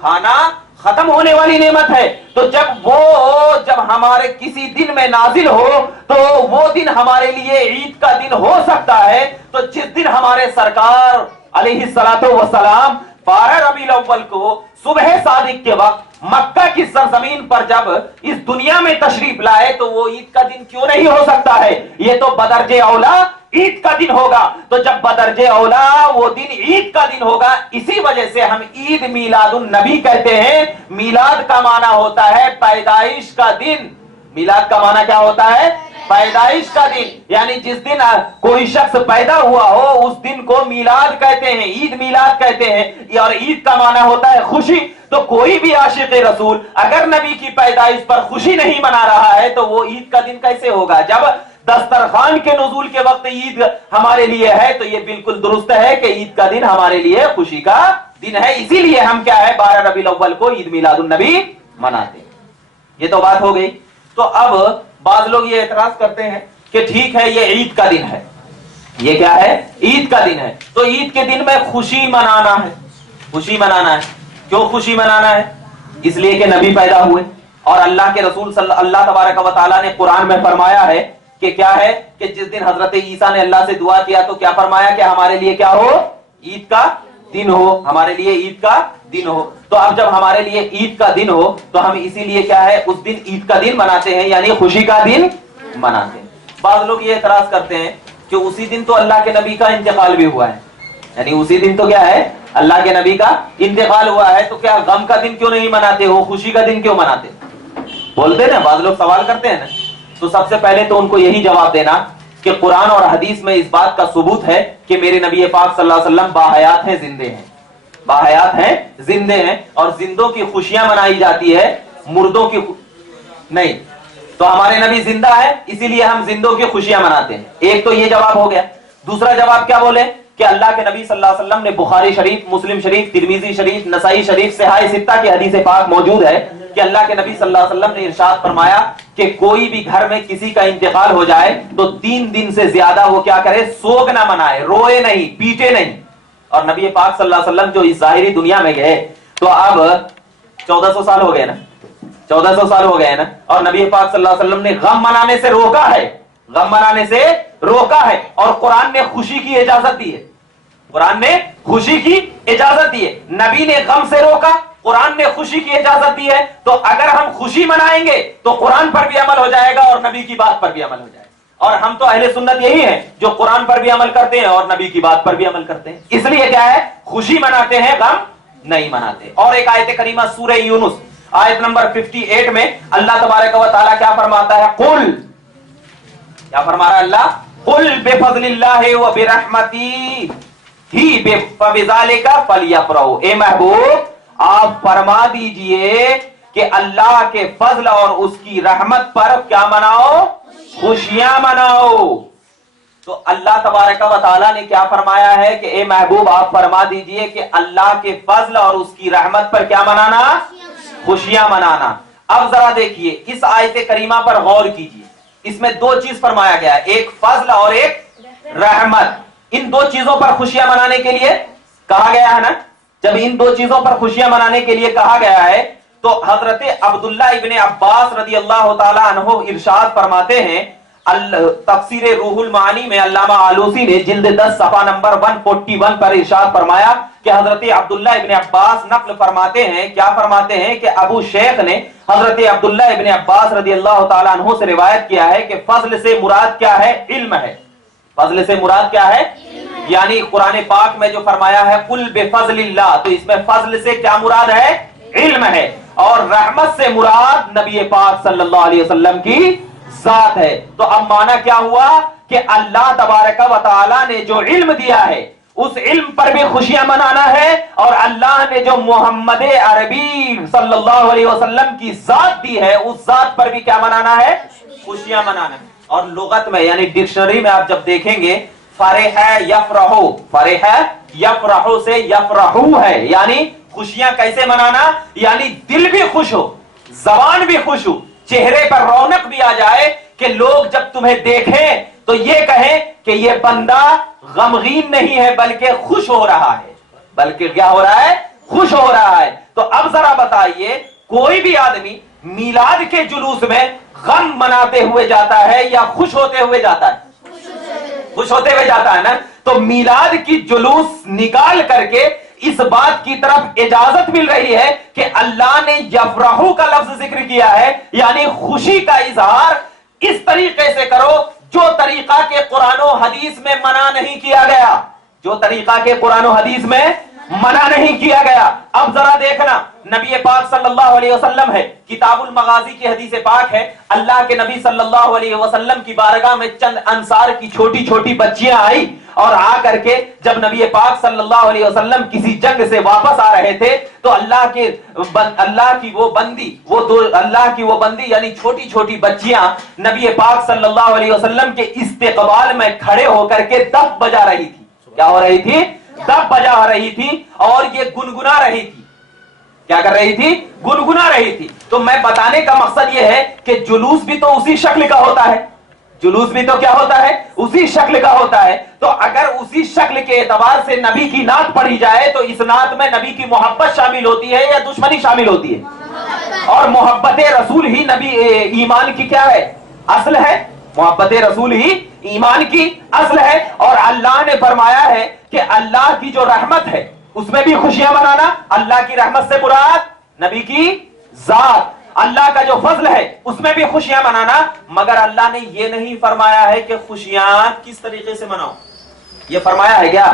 کھانا ختم ہونے والی نعمت ہے. تو جب ہمارے کسی دن میں نازل ہو تو وہ دن ہمارے لیے عید کا دن ہو سکتا ہے. تو جس دن ہمارے سرکار علیہ السلام 12 ربیع الاول کو صبح صادق کے وقت مکہ کی سرزمین پر جب اس دنیا میں تشریف لائے تو وہ عید کا دن کیوں نہیں ہو سکتا ہے, یہ تو بدرجہ اولا عید کا دن ہوگا. تو جب بدرجہ اولا وہ دن عید کا دن ہوگا, اسی وجہ سے ہم عید میلاد النبی کہتے ہیں. میلاد کا معنی ہوتا ہے پیدائش کا دن. میلاد کا معنی کیا ہوتا ہے, پیدائش کا دن. یعنی جس دن کوئی شخص پیدا ہوا ہو اس دن کو میلاد کہتے ہیں, عید میلاد کہتے ہیں. اور عید کا معنی ہوتا ہے خوشی. تو کوئی بھی عاشق رسول اگر نبی کی پیدائش پر خوشی نہیں منا رہا ہے تو وہ عید کا دن کیسے ہوگا. جب دسترخوان کے نزول کے وقت عید ہمارے لیے ہے تو یہ بالکل درست ہے کہ عید کا دن ہمارے لیے خوشی کا دن ہے. اسی لیے ہم کیا ہے 12 ربیع الاول کو عید میلاد النبی مناتے ہیں. یہ تو بات ہو گئی. تو اب بعض لوگ یہ اعتراض کرتے ہیں کہ ٹھیک ہے یہ عید کا دن ہے, یہ کیا ہے عید کا دن ہے, تو عید کے دن میں خوشی منانا ہے. خوشی منانا ہے, کیوں خوشی منانا ہے؟ اس لیے کہ نبی پیدا ہوئے اور اللہ کے رسول اللہ تبارک و تعالیٰ نے قرآن میں فرمایا ہے کہ کیا ہے کہ جس دن حضرت عیسیٰ نے اللہ سے دعا کیا تو کیا فرمایا کہ ہمارے لیے کیا ہو, عید کا دن ہو, ہمارے لیے عید کا دن ہو. تو اب جب ہمارے لیے عید کا دن ہو تو ہم اسی لیے کیا ہے اس دن عید کا دن مناتے ہیں, یعنی خوشی کا دن مناتے ہیں. بعض لوگ یہ اعتراض کرتے ہیں کہ اسی دن تو اللہ کے نبی کا انتقال بھی ہوا ہے, یعنی اسی دن تو کیا ہے اللہ کے نبی کا انتقال ہوا ہے, تو کیا غم کا دن کیوں نہیں مناتے ہو, خوشی کا دن کیوں مناتے, بولتے نا بعض لوگ سوال کرتے ہیں نا. تو سب سے پہلے تو ان کو یہی جواب دینا کہ قرآن اور حدیث میں اس بات کا ثبوت ہے کہ میرے نبی پاک صلی اللہ علیہ وسلم باحیات ہیں, زندے ہیں, باحیات ہیں, زندے ہیں, اور زندوں کی خوشیاں منائی جاتی ہے, مردوں کی نہیں. تو ہمارے نبی زندہ ہے اسی لیے ہم زندوں کی خوشیاں مناتے ہیں. ایک تو یہ جواب ہو گیا. دوسرا جواب کیا بولے کہ اللہ کے نبی صلی اللہ علیہ وسلم نے بخاری شریف, مسلم شریف, ترمذی شریف, نسائی شریف, صحاح ستہ کی حدیث پاک موجود ہے کہ اللہ کے نبی صلی اللہ علیہ وسلم نے ارشاد فرمایا کہ کوئی بھی گھر میں کسی کا انتقال ہو جائے تو 3 دن سے زیادہ وہ کیا کرے, سوگ نہ منائے, روئے نہیں, پیٹے نہیں. اور نبی پاک صلی اللہ علیہ وسلم جو اس ظاہری دنیا میں گئے تو اب 1400 سال ہو گئے نا, 1400 سال ہو گئے نا, اور نبی پاک صلی اللہ علیہ وسلم نے غم منانے سے روکا ہے, غم منانے سے روکا ہے. اور قرآن نے خوشی کی اجازت دی ہے, قرآن نے خوشی کی اجازت دی ہے. نبی نے غم سے روکا, قرآن نے خوشی کی اجازت دی ہے. تو اگر ہم خوشی منائیں گے تو قرآن پر بھی عمل ہو جائے گا اور نبی کی بات پر بھی عمل ہو جائے گا. اور ہم تو اہل سنت یہی ہیں جو قرآن پر بھی عمل کرتے ہیں اور نبی کی بات پر بھی عمل کرتے ہیں. اس لیے کیا ہے خوشی مناتے ہیں, غم نہیں مناتے. اور ایک آیت کریمہ سورہ یونس آیت نمبر 58 میں اللہ تبارک و تعالیٰ کیا فرماتا ہے, قل, کیا فرما رہا ہے اللہ, قل بفضل اللہ وبرحمتہ ہی فبذالک فلیفرحوا. اے محبوب آپ فرما دیجئے کہ اللہ کے فضل اور اس کی رحمت پر کیا مناؤ, خوشیاں مناؤ. تو اللہ تبارک و تعالیٰ نے کیا فرمایا ہے کہ اے محبوب آپ فرما دیجئے کہ اللہ کے فضل اور اس کی رحمت پر کیا منانا, خوشیاں منانا. اب ذرا دیکھیے اس آیت کریمہ پر غور کیجئے, اس میں 2 چیز فرمایا گیا ہے, ایک فضل اور ایک رحمت. ان 2 چیزوں پر خوشیاں منانے کے لیے کہا گیا ہے نا. جب ان 2 چیزوں پر خوشیاں منانے کے لیے کہا گیا ہے تو حضرت عبداللہ ابن عباس رضی اللہ تعالی عنہ ارشاد فرماتے ہیں, تفسیر روح المعانی میں علامہ آلوسی نے جلد 10 صفحہ نمبر 141 پر ارشاد فرمایا کہ حضرت عبداللہ ابن عباس نقل فرماتے ہیں, کیا فرماتے ہیں کہ ابو شیخ نے حضرت عبداللہ ابن عباس رضی اللہ تعالی عنہ سے روایت کیا ہے کہ فضل سے مراد کیا ہے, علم ہے. فضل سے مراد کیا ہے, یعنی قرآن پاک میں جو فرمایا ہے قل بفضل اللہ, تو اس میں فضل سے کیا مراد ہے, علم ہے. اور رحمت سے مراد نبی پاک صلی اللہ علیہ وسلم کی ذات ہے. تو اب معنی کیا ہوا کہ اللہ تبارک و تعالی نے جو علم دیا ہے اس علم پر بھی خوشیاں منانا ہے، اور اللہ نے جو محمد عربی صلی اللہ علیہ وسلم کی ذات دی ہے اس ذات پر بھی کیا منانا ہے؟ خوشیاں منانا ہے۔ اور لغت میں یعنی ڈکشنری میں آپ جب دیکھیں گے فرح یفرحو، فرح یفرحو سے یفرحو ہے، یعنی خوشیاں کیسے منانا، یعنی دل بھی خوش ہو، زبان بھی خوش ہو، چہرے پر رونق بھی آ جائے کہ لوگ جب تمہیں دیکھیں تو یہ کہیں کہ یہ بندہ غمگین نہیں ہے بلکہ خوش ہو رہا ہے، بلکہ کیا ہو رہا ہے؟ خوش ہو رہا ہے۔ تو اب ذرا بتائیے کوئی بھی آدمی میلاد کے جلوس میں غم مناتے ہوئے جاتا ہے یا خوش ہوتے ہوئے جاتا ہے؟ خوش ہوتے ہوئے جاتا ہے نا۔ تو میلاد کی جلوس نکال کر کے اس بات کی طرف اجازت مل رہی ہے کہ اللہ نے یفرحو کا لفظ ذکر کیا ہے، یعنی خوشی کا اظہار اس طریقے سے کرو جو طریقہ کے قرآن و حدیث میں منع نہیں کیا گیا، جو طریقہ کے قرآن و حدیث میں منع نہیں کیا گیا۔ اب ذرا دیکھنا، نبی پاک صلی اللہ علیہ وسلم ہے، کتاب المغازی کی حدیث پاک ہے، اللہ کے نبی صلی اللہ علیہ وسلم کی بارگاہ میں چند انصار کی چھوٹی چھوٹی بچیاں آئی، اور آ کر کے جب نبی پاک صلی اللہ علیہ وسلم کسی جنگ سے واپس آ رہے تھے تو اللہ کی وہ بندی یعنی چھوٹی چھوٹی بچیاں نبی پاک صلی اللہ علیہ وسلم کے استقبال میں کھڑے ہو کر کے دف بجا رہی تھی۔ کیا ہو رہی تھی؟ دف بجا رہی تھی، اور یہ گنگنا رہی تھی۔ کیا کر رہی تھی؟ گنگنا رہی تھی۔ تو میں بتانے کا مقصد یہ ہے کہ جلوس بھی تو اسی شکل کا ہوتا ہے، جلوس بھی تو کیا ہوتا ہے؟ اسی شکل کا ہوتا ہے۔ تو اگر اسی شکل کے اعتبار سے نبی کی نعت پڑھی جائے تو اس نعت میں نبی کی محبت شامل ہوتی ہے یا دشمنی شامل ہوتی ہے؟ اور محبت رسول ہی نبی ایمان کی کیا ہے؟ اصل ہے۔ محبت رسول ہی ایمان کی اصل ہے، اور اللہ نے فرمایا ہے کہ اللہ کی جو رحمت ہے اس میں بھی خوشیاں منانا۔ اللہ کی رحمت سے مراد نبی کی ذات، اللہ کا جو فضل ہے اس میں بھی خوشیاں منانا، مگر اللہ نے یہ نہیں فرمایا ہے کہ خوشیاں کس طریقے سے مناؤ۔ یہ فرمایا ہے کیا؟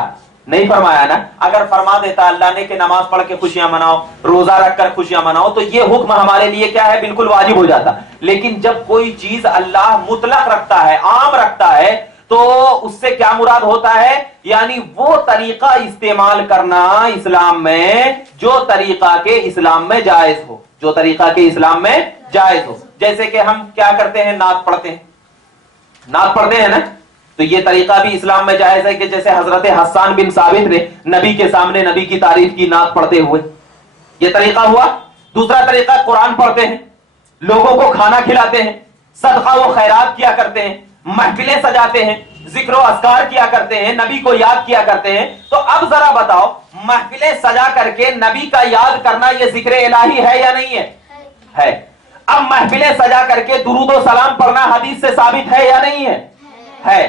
نہیں فرمایا نا۔ اگر فرما دیتا اللہ نے کہ نماز پڑھ کے خوشیاں مناؤ، روزہ رکھ کر خوشیاں مناؤ، تو یہ حکم ہمارے لیے کیا ہے؟ بالکل واجب ہو جاتا۔ لیکن جب کوئی چیز اللہ مطلق رکھتا ہے، عام رکھتا ہے، تو اس سے کیا مراد ہوتا ہے؟ یعنی وہ طریقہ استعمال کرنا اسلام میں جو طریقہ کے اسلام میں جائز ہو، جو طریقہ کے اسلام میں جائز ہو۔ جیسے کہ ہم کیا کرتے ہیں؟ نعت پڑھتے ہیں، نعت پڑھتے ہیں نا، تو یہ طریقہ بھی اسلام میں جائز ہے کہ جیسے حضرت حسان بن ثابت نے نبی کے سامنے نبی کی تعریف کی نعت پڑھتے ہوئے، یہ طریقہ ہوا۔ دوسرا طریقہ قرآن پڑھتے ہیں، لوگوں کو کھانا کھلاتے ہیں، صدقہ و خیرات کیا کرتے ہیں، محفلیں سجاتے ہیں، ذکر و اذکار کیا کرتے ہیں، نبی کو یاد کیا کرتے ہیں۔ تو اب ذرا بتاؤ، محفلیں سجا کر کے نبی کا یاد کرنا یہ ذکر الہی ہے یا نہیں ہے؟ ہے۔ اب محفلیں سجا کر کے درود و سلام پڑھنا حدیث سے ثابت ہے یا نہیں ہے؟ ہے۔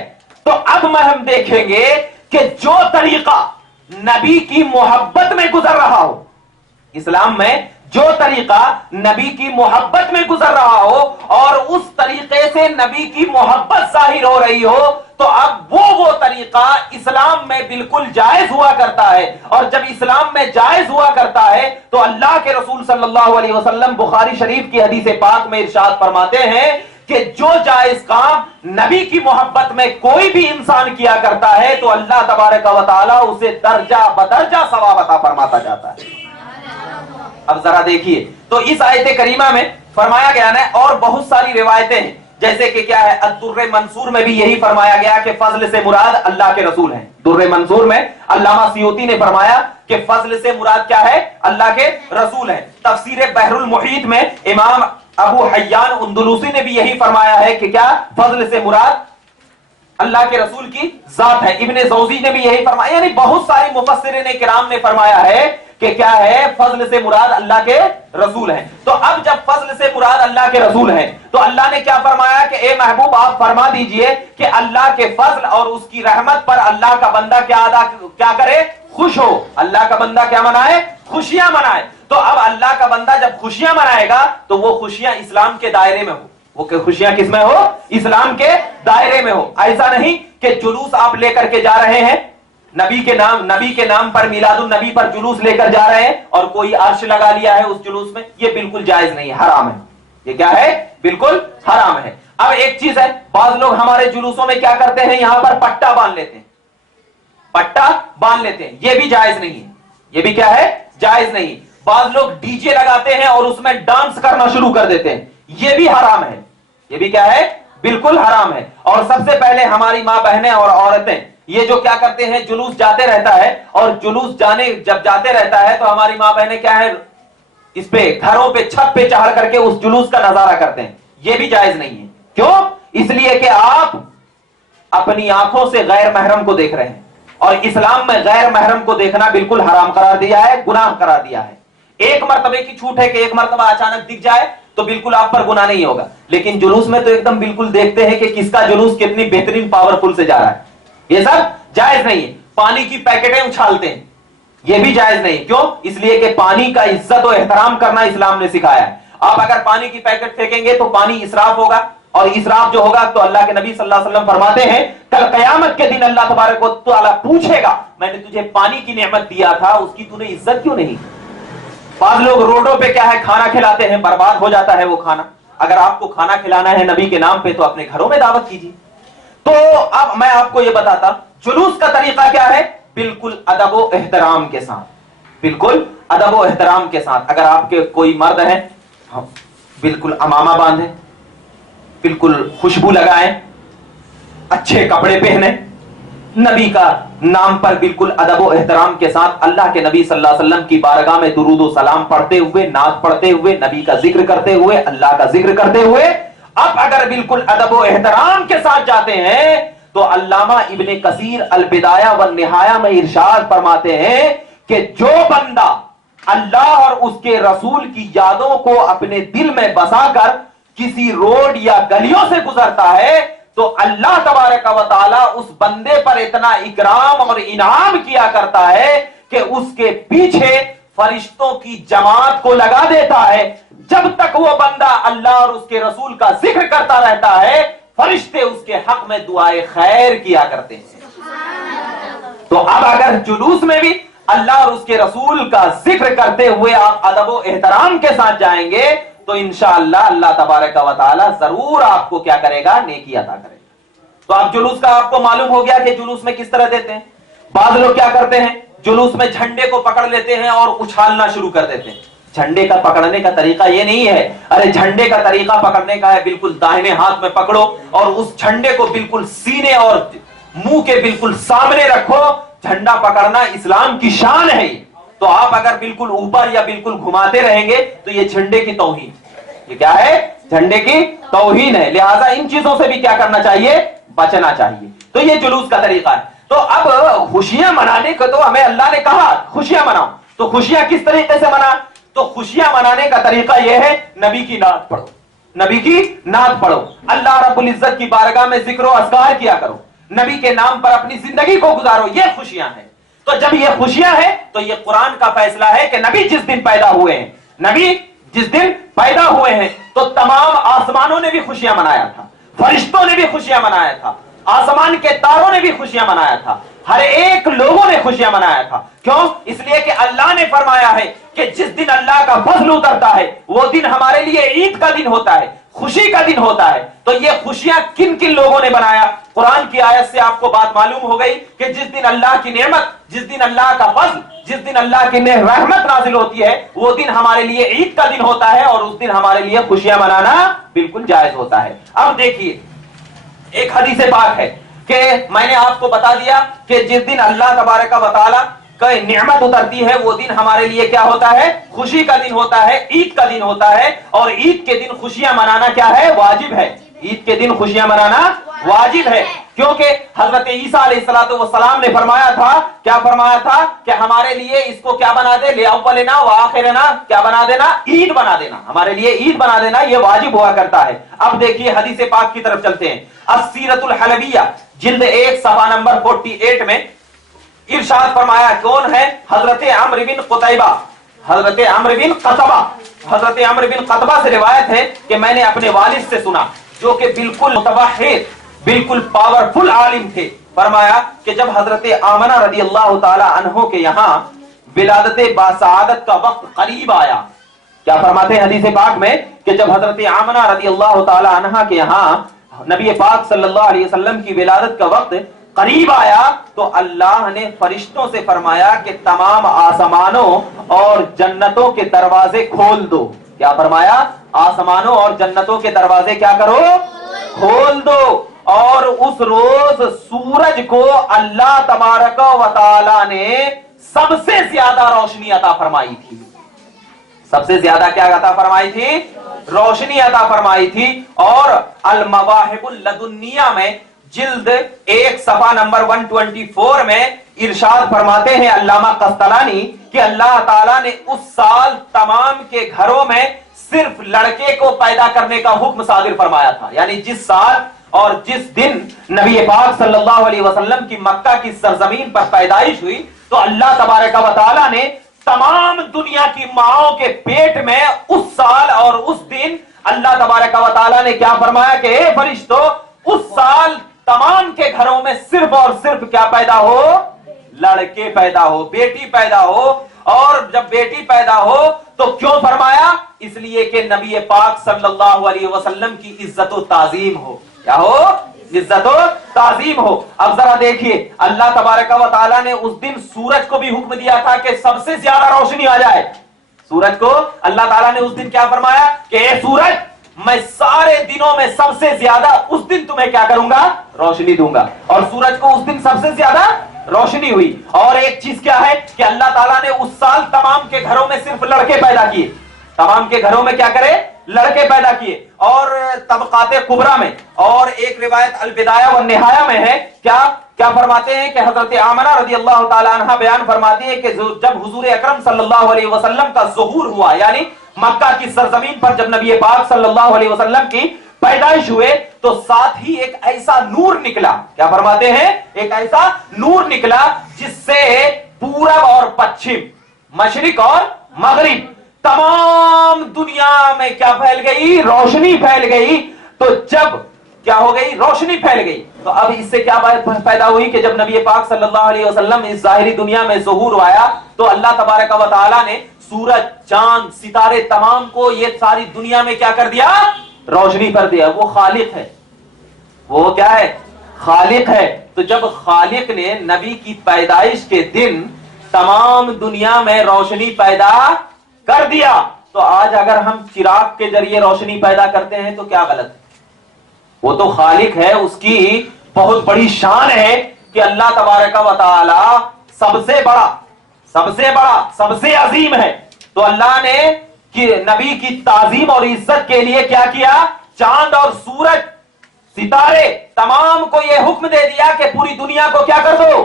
تو اب میں ہم دیکھیں گے کہ جو طریقہ نبی کی محبت میں گزر رہا ہو، اسلام میں جو طریقہ نبی کی محبت میں گزر رہا ہو اور اس طریقے سے نبی کی محبت ظاہر ہو رہی ہو، تو اب وہ طریقہ اسلام میں بالکل جائز ہوا کرتا ہے۔ اور جب اسلام میں جائز ہوا کرتا ہے تو اللہ کے رسول صلی اللہ علیہ وسلم بخاری شریف کی حدیث پاک میں ارشاد فرماتے ہیں کہ جو جائز کام نبی کی محبت میں کوئی بھی انسان کیا کرتا ہے تو اللہ تبارک و تعالی اسے درجہ بدرجہ ثواب عطا فرماتا جاتا ہے۔ اب ذرا دیکھیے، تو اس آیت کریمہ میں فرمایا گیا نا، اور بہت ساری روایتیں ہیں، جیسے کہ کیا ہے، الدر منصور میں بھی یہی فرمایا گیا کہ فضل سے مراد اللہ کے رسول ہیں۔ در منصور میں علامہ سیوطی نے فرمایا کہ فضل سے مراد کیا ہے؟ اللہ کے رسول ہیں۔ تفسیر بحر المحیط میں امام ابو حیان اندلوسی نے بھی یہی فرمایا ہے کہ کیا؟ فضل سے مراد اللہ کے رسول کی ذات ہے۔ ابن جوزی نے بھی یہی فرمایا، یعنی بہت سارے مفسرین کرام نے فرمایا ہے کہ کیا ہے؟ فضل سے مراد اللہ کے رسول ہیں۔ تو اب جب فضل سے مراد اللہ کے رسول ہیں تو اللہ نے کیا فرمایا کہ اے محبوب آپ فرما دیجئے کہ اللہ کے فضل اور اس کی رحمت پر اللہ کا بندہ کیا کرے؟ خوش ہو۔ اللہ کا بندہ کیا منائے؟ خوشیاں منائے۔ تو اب اللہ کا بندہ جب خوشیاں منائے گا تو وہ خوشیاں اسلام کے دائرے میں ہو، وہ کہ خوشیاں کس میں ہو؟ اسلام کے دائرے میں ہو۔ ایسا نہیں کہ جلوس آپ لے کر کے جا رہے ہیں، نبی کے نام پر میلاد النبی پر جلوس لے کر جا رہے ہیں اور کوئی عرش لگا لیا ہے اس جلوس میں، یہ بالکل جائز نہیں ہے، حرام ہے۔ یہ کیا ہے؟ بالکل حرام ہے۔ اب ایک چیز ہے، بعض لوگ ہمارے جلوسوں میں کیا کرتے ہیں؟ یہاں پر پٹا باندھ لیتے ہیں، پٹا باندھ لیتے ہیں، یہ بھی جائز نہیں ہے، یہ بھی کیا ہے؟ جائز نہیں۔ بعض لوگ ڈی جے لگاتے ہیں اور اس میں ڈانس کرنا شروع کر دیتے ہیں، یہ بھی حرام ہے، یہ بھی کیا ہے؟ بالکل حرام ہے۔ اور سب سے پہلے ہماری ماں بہنیں اور عورتیں یہ جو کیا کرتے ہیں، جلوس جاتے رہتا ہے، اور جلوس جب جاتے رہتا ہے تو ہماری ماں بہنیں کیا ہے، اس پہ گھروں پہ چھت پہ چڑھ کر کے اس جلوس کا نظارہ کرتے ہیں، یہ بھی جائز نہیں ہے۔ کیوں؟ اس لیے کہ آپ اپنی آنکھوں سے غیر محرم کو دیکھ رہے ہیں، اور اسلام میں غیر محرم کو دیکھنا بالکل حرام قرار دیا ہے، گناہ قرار دیا ہے۔ ایک مرتبہ کی چھوٹ ہے کہ ایک مرتبہ اچانک دکھ جائے تو بالکل آپ پر گناہ نہیں ہوگا، لیکن جلوس میں تو ایک دم بالکل دیکھتے ہیں کہ کس کا جلوس کتنی بہترین پاورفل سے جا رہا ہے، یہ سب جائز نہیں ہے۔ پانی کی پیکٹیں اچھالتے ہیں، یہ بھی جائز نہیں۔ کیوں؟ اس لیے کہ پانی کا عزت و احترام کرنا اسلام نے سکھایا ہے۔ آپ اگر پانی کی پیکٹ پھینکیں گے تو پانی اسراف ہوگا، اور اسراف جو ہوگا تو اللہ کے نبی صلی اللہ علیہ وسلم فرماتے ہیں کل قیامت کے دن اللہ تبارک و تعالی پوچھے گا میں نے تجھے پانی کی نعمت دیا تھا، اس کی تو نے عزت کیوں نہیں؟ بعض لوگ روڈوں پہ کیا ہے کھانا کھلاتے ہیں، برباد ہو جاتا ہے وہ کھانا۔ اگر آپ کو کھانا کھلانا ہے نبی کے نام پہ تو اپنے گھروں میں دعوت کیجیے۔ تو اب میں آپ کو یہ بتاتا جلوس کا طریقہ کیا ہے، بالکل ادب و احترام کے ساتھ، بالکل ادب و احترام کے ساتھ۔ اگر آپ کے کوئی مرد ہے بالکل امامہ باندھیں، بالکل خوشبو لگائیں، اچھے کپڑے پہنے، نبی کا نام پر بالکل ادب و احترام کے ساتھ اللہ کے نبی صلی اللہ علیہ وسلم کی بارگاہ میں درود و سلام پڑھتے ہوئے، نعت پڑھتے ہوئے، نبی کا ذکر کرتے ہوئے، اللہ کا ذکر کرتے ہوئے، اب اگر بالکل ادب و احترام کے ساتھ جاتے ہیں تو علامہ ابن کثیر البدایہ والنہایہ میں ارشاد فرماتے ہیں کہ جو بندہ اللہ اور اس کے رسول کی یادوں کو اپنے دل میں بسا کر کسی روڈ یا گلیوں سے گزرتا ہے تو اللہ تبارک و تعالی اس بندے پر اتنا اکرام اور انعام کیا کرتا ہے کہ اس کے پیچھے فرشتوں کی جماعت کو لگا دیتا ہے۔ جب تک وہ بندہ اللہ اور اس کے رسول کا ذکر کرتا رہتا ہے فرشتے اس کے حق میں دعائے خیر کیا کرتے ہیں۔ تو اب اگر جلوس میں بھی اللہ اور اس کے رسول کا ذکر کرتے ہوئے آپ ادب و احترام کے ساتھ جائیں گے تو انشاءاللہ اللہ تبارک و تعالی ضرور آپ کو کیا کرے گا، نیکی عطا کرے گا۔ تو اب جلوس کا آپ کو معلوم ہو گیا کہ جلوس میں کس طرح دیتے ہیں۔ بعض لوگ کیا کرتے ہیں، جلوس میں جھنڈے کو پکڑ لیتے ہیں اور اچھالنا شروع کر دیتے ہیں۔ جھنڈے کا پکڑنے کا طریقہ یہ نہیں ہے، ارے جھنڈے کا طریقہ پکڑنے کا ہے بالکل داہنے ہاتھ میں پکڑو اور اس جھنڈے کو بالکل سینے اور منہ کے بالکل سامنے رکھو۔ جھنڈا پکڑنا اسلام کی شان ہے، تو آپ اگر بالکل اوپر یا بالکل گھماتے رہیں گے تو یہ جھنڈے کی توہین، یہ کیا ہے، جھنڈے کی توہین ہے۔ لہذا ان چیزوں سے بھی کیا کرنا چاہیے، بچنا چاہیے۔ تو یہ جلوس کا طریقہ ہے۔ تو اب خوشیاں منانے کو تو ہمیں اللہ نے کہا خوشیاں مناؤ، تو خوشیاں کس طریقے سے منا؟ تو خوشیاں منانے کا طریقہ یہ ہے نبی کی نعت پڑھو، نبی کی نعت پڑھو، اللہ رب العزت کی بارگاہ میں ذکر و اذکار کیا کرو، نبی کے نام پر اپنی زندگی کو گزارو، یہ خوشیاں ہیں۔ تو جب یہ خوشیاں ہیں تو یہ قرآن کا فیصلہ ہے کہ نبی جس دن پیدا ہوئے ہیں، نبی جس دن پیدا ہوئے ہیں تو تمام آسمانوں نے بھی خوشیاں منایا تھا، فرشتوں نے بھی خوشیاں منایا تھا، آسمان کے تاروں نے بھی خوشیاں منایا تھا، ہر ایک لوگوں نے خوشیاں منایا تھا۔ کیوں؟ اس لیے کہ اللہ نے فرمایا ہے کہ جس دن اللہ کا فضل اترتا ہے وہ دن ہمارے لیے عید کا دن ہوتا ہے، خوشی کا دن ہوتا ہے۔ تو یہ خوشیاں کن کن لوگوں نے بنایا؟ قرآن کی آیت سے آپ کو بات معلوم ہو گئی کہ جس دن اللہ کی نعمت، جس دن اللہ کا فضل، جس دن اللہ کی رحمت نازل ہوتی ہے وہ دن ہمارے لیے عید کا دن ہوتا ہے، اور اس دن ہمارے لیے خوشیاں منانا بالکل جائز ہوتا ہے۔ اب دیکھیے ایک حدیث پاک ہے کہ میں نے آپ کو بتا دیا کہ جس دن اللہ تبارک و تعالی کا نعمت اترتی ہے وہ دن ہمارے لیے کیا ہوتا ہے، خوشی کا دن ہوتا ہے، عید کا دن ہوتا ہے، اور عید کے دن خوشیاں منانا کیا ہے، واجب ہے۔ عید کے دن خوشیاں منانا واجب ہے، کیونکہ حضرت عیسیٰ علیہ السلام نے فرمایا تھا، کیا فرمایا تھا کہ ہمارے لیے اس کو کیا بنا دے، لأولنا وآخرنا، کیا بنا دینا، عید بنا دینا، ہمارے لیے عید بنا دینا، یہ واجب ہوا کرتا ہے۔ اب دیکھیے حدیث پاک کی طرف چلتے ہیں۔ السیرۃ الحلبیہ جلد 1 صفحہ نمبر 48 میں ارشاد فرمایا، کون ہے؟ حضرت عمرو بن قتیبہ، حضرت عمرو بن قتبہ، حضرت عمرو بن قتبہ سے روایت ہے کہ میں نے اپنے والد سے سنا جو کہ بالکل متوحد، بالکل پاورفل عالم تھے۔ فرمایا کہ جب حضرت آمنہ رضی اللہ تعالی عنہ کے یہاں ولادت باسعادت کا وقت قریب آیا، کیا فرماتے ہیں حدیث پاک میں کہ جب حضرت آمنہ رضی اللہ تعالی عنہ کے یہاں نبی پاک صلی اللہ علیہ وسلم کی ولادت کا وقت قریب آیا تو اللہ نے فرشتوں سے فرمایا کہ تمام آسمانوں اور جنتوں کے دروازے کھول دو. کیا فرمایا؟ آسمانوں اور جنتوں کے دروازے کیا کرو؟ کھول دو. اور اس روز سورج کو اللہ تبارک و تعالی نے سب سے زیادہ روشنی عطا فرمائی تھی. سب سے زیادہ کیا عطا فرمائی تھی؟ روشنی عطا فرمائی تھی. اور المواہب اللدنیہ میں جلد 1 صفحہ نمبر 124 میں ارشاد فرماتے ہیں علامہ قسطلانی کہ اللہ تعالیٰ نے اس سال تمام کے گھروں میں صرف لڑکے کو پیدا کرنے کا حکم صادر فرمایا تھا. یعنی جس سال اور جس دن نبی پاک صلی اللہ علیہ وسلم کی مکہ کی سرزمین پر پیدائش ہوئی تو اللہ تبارک و تعالیٰ نے تمام دنیا کی ماؤں کے پیٹ میں اس سال اور اس دن اللہ تبارک و تعالیٰ نے کیا فرمایا کہ اے فرشتو اس سال تمام کے گھروں میں صرف اور صرف کیا پیدا ہو؟ لڑکے پیدا ہو، بیٹی پیدا ہو. اور جب بیٹی پیدا ہو تو کیوں فرمایا؟ اس لیے کہ نبی پاک صلی اللہ علیہ وسلم کی عزت و تعظیم ہو. کیا ہو؟ عزت و تعظیم ہو. اب ذرا دیکھیے اللہ تبارک و تعالیٰ نے اس دن سورج کو بھی حکم دیا تھا کہ سب سے زیادہ روشنی آ جائے. سورج کو اللہ تعالیٰ نے اس دن کیا فرمایا کہ اے سورج میں سارے دنوں میں سب سے زیادہ اس دن تمہیں کیا کروں گا؟ روشنی دوں گا. اور سورج کو اس دن سب سے زیادہ روشنی ہوئی. اور ایک چیز کیا ہے کہ اللہ تعالیٰ نے اس سال تمام کے گھروں میں صرف لڑکے پیدا کیے. تمام کے گھروں میں کیا کرے؟ لڑکے پیدا کیے. اور طبقات کبریٰ میں اور ایک روایت البدایہ والنہایہ میں ہے کیا فرماتے ہیں کہ حضرت آمنہ رضی اللہ تعالی عنہ بیان فرماتی ہے کہ جب حضور اکرم صلی اللہ علیہ وسلم کا ظہور ہوا یعنی مکہ کی سرزمین پر جب نبی پاک صلی اللہ علیہ وسلم کی پیدائش ہوئے تو ساتھ ہی ایک ایسا نور نکلا. کیا فرماتے ہیں؟ ایک ایسا نور نکلا جس سے پورب اور پچھم، مشرق اور مغرب تمام دنیا میں کیا پھیل گئی؟ روشنی پھیل گئی. تو جب کیا ہو گئی؟ روشنی پھیل گئی. تو اب اس سے کیا پیدا ہوئی کہ جب نبی پاک صلی اللہ علیہ وسلم اس ظاہری دنیا میں ظہور آیا تو اللہ تبارک و تعالیٰ نے سورج، چاند، ستارے تمام کو یہ ساری دنیا میں کیا کر دیا؟ روشنی کر دیا. وہ خالق ہے. وہ کیا ہے؟ خالق ہے. تو جب خالق نے نبی کی پیدائش کے دن تمام دنیا میں روشنی پیدا کر دیا تو آج اگر ہم چراغ کے ذریعے روشنی پیدا کرتے ہیں تو کیا غلط ہے؟ وہ تو خالق ہے. اس کی بہت بڑی شان ہے کہ اللہ تبارک و تعالی سب سے عظیم ہے. تو اللہ نے نبی کی تعظیم اور عزت کے لیے کیا کیا؟ چاند اور سورج، ستارے تمام کو یہ حکم دے دیا کہ پوری دنیا کو کیا کر دو؟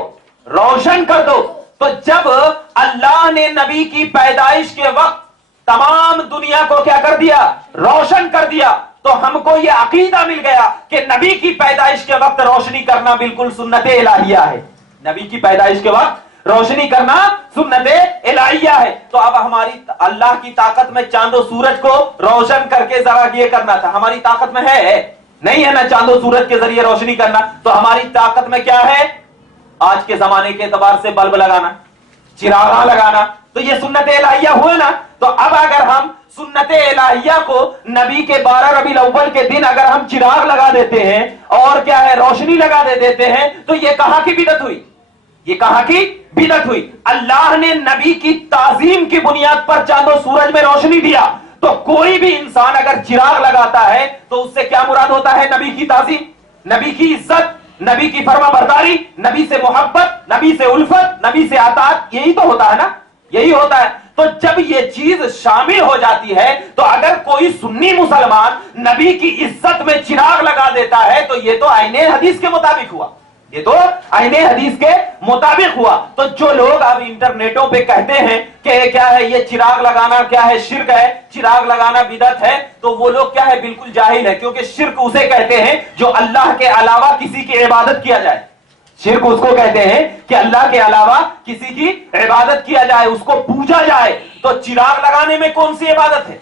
روشن کر دو. تو جب اللہ نے نبی کی پیدائش کے وقت تمام دنیا کو کیا کر دیا؟ روشن کر دیا. تو ہم کو یہ عقیدہ مل گیا کہ نبی کی پیدائش کے وقت روشنی کرنا بالکل سنت الہیہ ہے. نبی کی پیدائش کے وقت روشنی کرنا سنت الہیہ ہے. تو اب ہماری اللہ کی طاقت میں چاند و سورج کو روشن کر کے ذرا یہ کرنا تھا. ہماری طاقت میں ہے نہیں ہے نا چاند و سورج کے ذریعے روشنی کرنا. تو ہماری طاقت میں کیا ہے؟ آج کے زمانے کے اعتبار سے بلب لگانا، چراغاں لگانا. تو یہ سنت الہیہ ہوئے نا. تو اب اگر ہم سنت الہیہ کو نبی کے 12 ربیع الاول کے دن اگر ہم چراغ لگا دیتے ہیں اور کیا ہے روشنی لگا دیتے ہیں تو یہ کہاں کی بدعت ہوئی؟ یہ کہاں کی بدعت ہوئی؟ اللہ نے نبی کی تعظیم کی بنیاد پر چاند و سورج میں روشنی دیا. تو کوئی بھی انسان اگر چراغ لگاتا ہے تو اس سے کیا مراد ہوتا ہے؟ نبی کی تعظیم، نبی کی عزت، نبی کی فرما برداری، نبی سے محبت، نبی سے الفت، نبی سے اطاعت. یہی تو ہوتا ہے نا، یہی ہوتا ہے. تو جب یہ چیز شامل ہو جاتی ہے تو اگر کوئی سنی مسلمان نبی کی عزت میں چراغ لگا دیتا ہے تو یہ تو عین حدیث کے مطابق ہوا. یہ تو عین حدیث کے مطابق ہوا. تو جو لوگ اب انٹرنیٹوں پہ کہتے ہیں کہ کیا ہے یہ چراغ لگانا کیا ہے؟ شرک ہے، چراغ لگانا بدعت ہے. تو وہ لوگ کیا ہے؟ بالکل جاہل ہے. کیونکہ شرک اسے کہتے ہیں جو اللہ کے علاوہ کسی کی عبادت کیا جائے. شرک اس کو کہتے ہیں کہ اللہ کے علاوہ کسی کی عبادت کیا جائے، اس کو پوجا جائے. تو چراغ لگانے میں کون سی عبادت ہے؟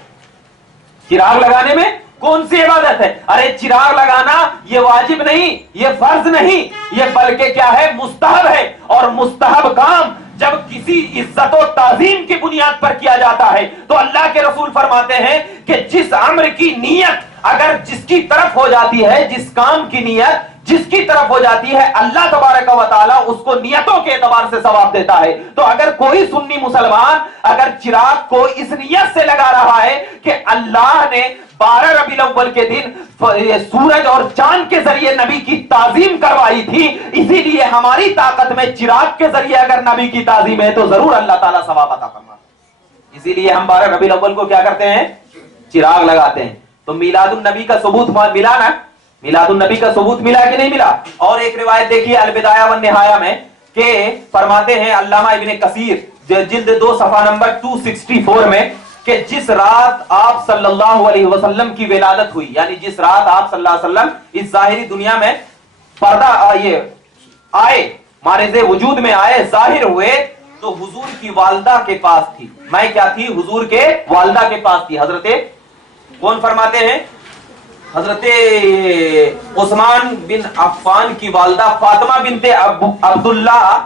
چراغ لگانے میں کون سی عبادت ہے؟ ارے چراغ لگانا یہ واجب نہیں، یہ فرض نہیں، یہ بلکہ کیا ہے؟ مستحب ہے. اور مستحب کام جب کسی عزت و تعظیم کی بنیاد پر کیا جاتا ہے تو اللہ کے رسول فرماتے ہیں کہ جس امر کی نیت اگر جس کی طرف ہو جاتی ہے، جس کام کی نیت جس کی طرف ہو جاتی ہے اللہ تبارک و تعالیٰ اس کو نیتوں کے اعتبار سے ثواب دیتا ہے. تو اگر کوئی سنی مسلمان اگر چراغ کو اس نیت سے لگا رہا ہے کہ اللہ نے 12 ربیع الاول کے دن سورج اور چاند کے ذریعے نبی کی تعظیم کروائی تھی، اسی لیے ہماری طاقت میں چراغ کے ذریعے اگر نبی کی تعظیم ہے تو ضرور اللہ تعالیٰ ثواب عطا فرماتا ہے. اسی لیے ہم 12 ربیع الاول کو کیا کرتے ہیں؟ چراغ لگاتے ہیں. تو میلاد النبی کا ثبوت ملا نا؟ میلاد النبی کا ثبوت ملا کہ نہیں ملا؟ اور ایک روایت دیکھیے البدایہ والنہایہ میں کہ فرماتے ہیں علامہ ابن کثیر جلد 2 صفحہ نمبر 264 میں کہ جس رات آپ صلی اللہ علیہ وسلم کی ولادت ہوئی، یعنی جس رات آپ صلی اللہ علیہ وسلم اس ظاہری دنیا میں پردہ آئے، مارز وجود میں آئے، ظاہر ہوئے، تو حضور کی والدہ کے پاس تھی. میں کیا تھی؟ حضور کے والدہ کے پاس تھی. حضرت کون فرماتے ہیں؟ حضرت عثمان بن عفان کی والدہ فاطمہ بنت عبداللہ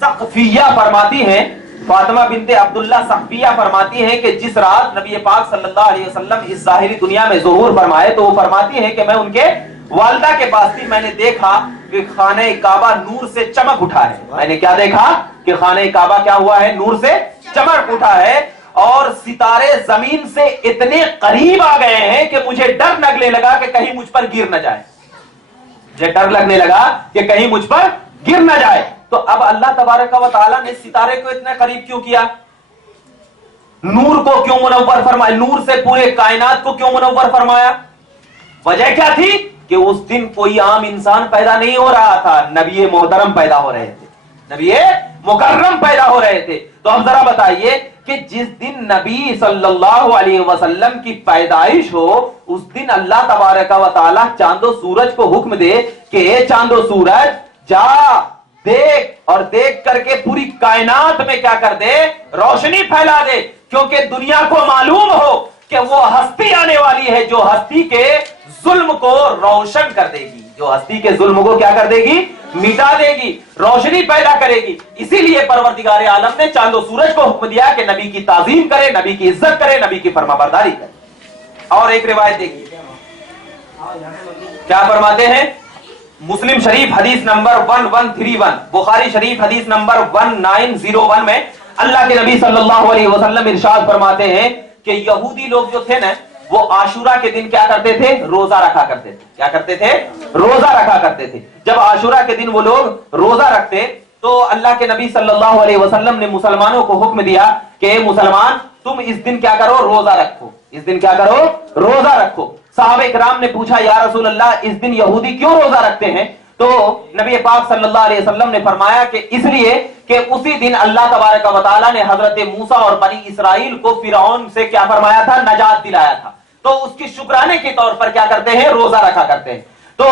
ثقفیہ فرماتی ہیں، فاطمہ بنت عبداللہ ثقفیہ فرماتی ہیں کہ جس رات نبی پاک صلی اللہ علیہ وسلم اس ظاہری دنیا میں ظہور فرمائے تو وہ فرماتی ہیں کہ میں ان کے والدہ کے پاس تھی. میں نے دیکھا کہ خانہ کعبہ نور سے چمک اٹھا ہے. میں نے کیا دیکھا؟ کہ خانہ کعبہ کیا ہوا ہے؟ نور سے چمک اٹھا ہے، اور ستارے زمین سے اتنے قریب آ گئے ہیں کہ مجھے ڈر لگنے لگا کہ کہیں مجھ پر گر نہ جائے. مجھے ڈر لگنے لگا کہ کہیں مجھ پر گر نہ جائے. تو اب اللہ تبارک و تعالیٰ نے ستارے کو اتنے قریب کیوں کیا؟ نور کو کیوں منور فرمایا؟ نور سے پورے کائنات کو کیوں منور فرمایا؟ وجہ کیا تھی؟ کہ اس دن کوئی عام انسان پیدا نہیں ہو رہا تھا، نبی محترم پیدا ہو رہے تھے، نبی مکرم پیدا ہو رہے تھے. تو اب ذرا بتائیے کہ جس دن نبی صلی اللہ علیہ وسلم کی پیدائش ہو اس دن اللہ تبارک و تعالیٰ چاند و سورج کو حکم دے کہ اے چاند و سورج جا دیکھ، اور دیکھ کر کے پوری کائنات میں کیا کر دے؟ روشنی پھیلا دے، کیونکہ دنیا کو معلوم ہو کہ وہ ہستی آنے والی ہے جو ہستی کے ظلم کو روشن کر دے گی، جو ہستی کے ظلم کو کیا کر دے گی؟ مٹا دے گی، روشنی پیدا کرے گی. اسی لیے پروردگار عالم نے چاند و سورج کو حکم دیا کہ نبی کی تعظیم کرے، نبی کی عزت کرے، نبی کی فرما برداری کرے. اور ایک روایت دیکھیے کیا فرماتے ہیں؟ مسلم شریف حدیث نمبر 1131، بخاری شریف حدیث نمبر 1901 میں اللہ کے نبی صلی اللہ علیہ وسلم ارشاد فرماتے ہیں کہ یہودی لوگ جو تھے نا وہ عاشورہ کے دن کیا کرتے تھے؟ روزہ رکھا کرتے تھے. کیا کرتے تھے؟ روزہ رکھا کرتے تھے. جب عاشورہ کے دن وہ لوگ روزہ رکھتے تو اللہ کے نبی صلی اللہ علیہ وسلم نے مسلمانوں کو حکم دیا کہ اے مسلمان تم اس دن کیا کرو؟ روزہ رکھو. اس دن کیا کرو؟ روزہ رکھو. صحابہ کرام نے پوچھا یا رسول اللہ اس دن یہودی کیوں روزہ رکھتے ہیں؟ تو نبی پاک صلی اللہ علیہ وسلم نے فرمایا کہ اس لیے کہ اسی دن اللہ تبارک و تعالیٰ نے حضرت موسیٰ اور بنی اسرائیل کو فرعون سے کیا فرمایا تھا؟ نجات دلایا تھا. تو اس کی شکرانے کے طور پر کیا کرتے ہیں؟ روزہ رکھا کرتے ہیں. تو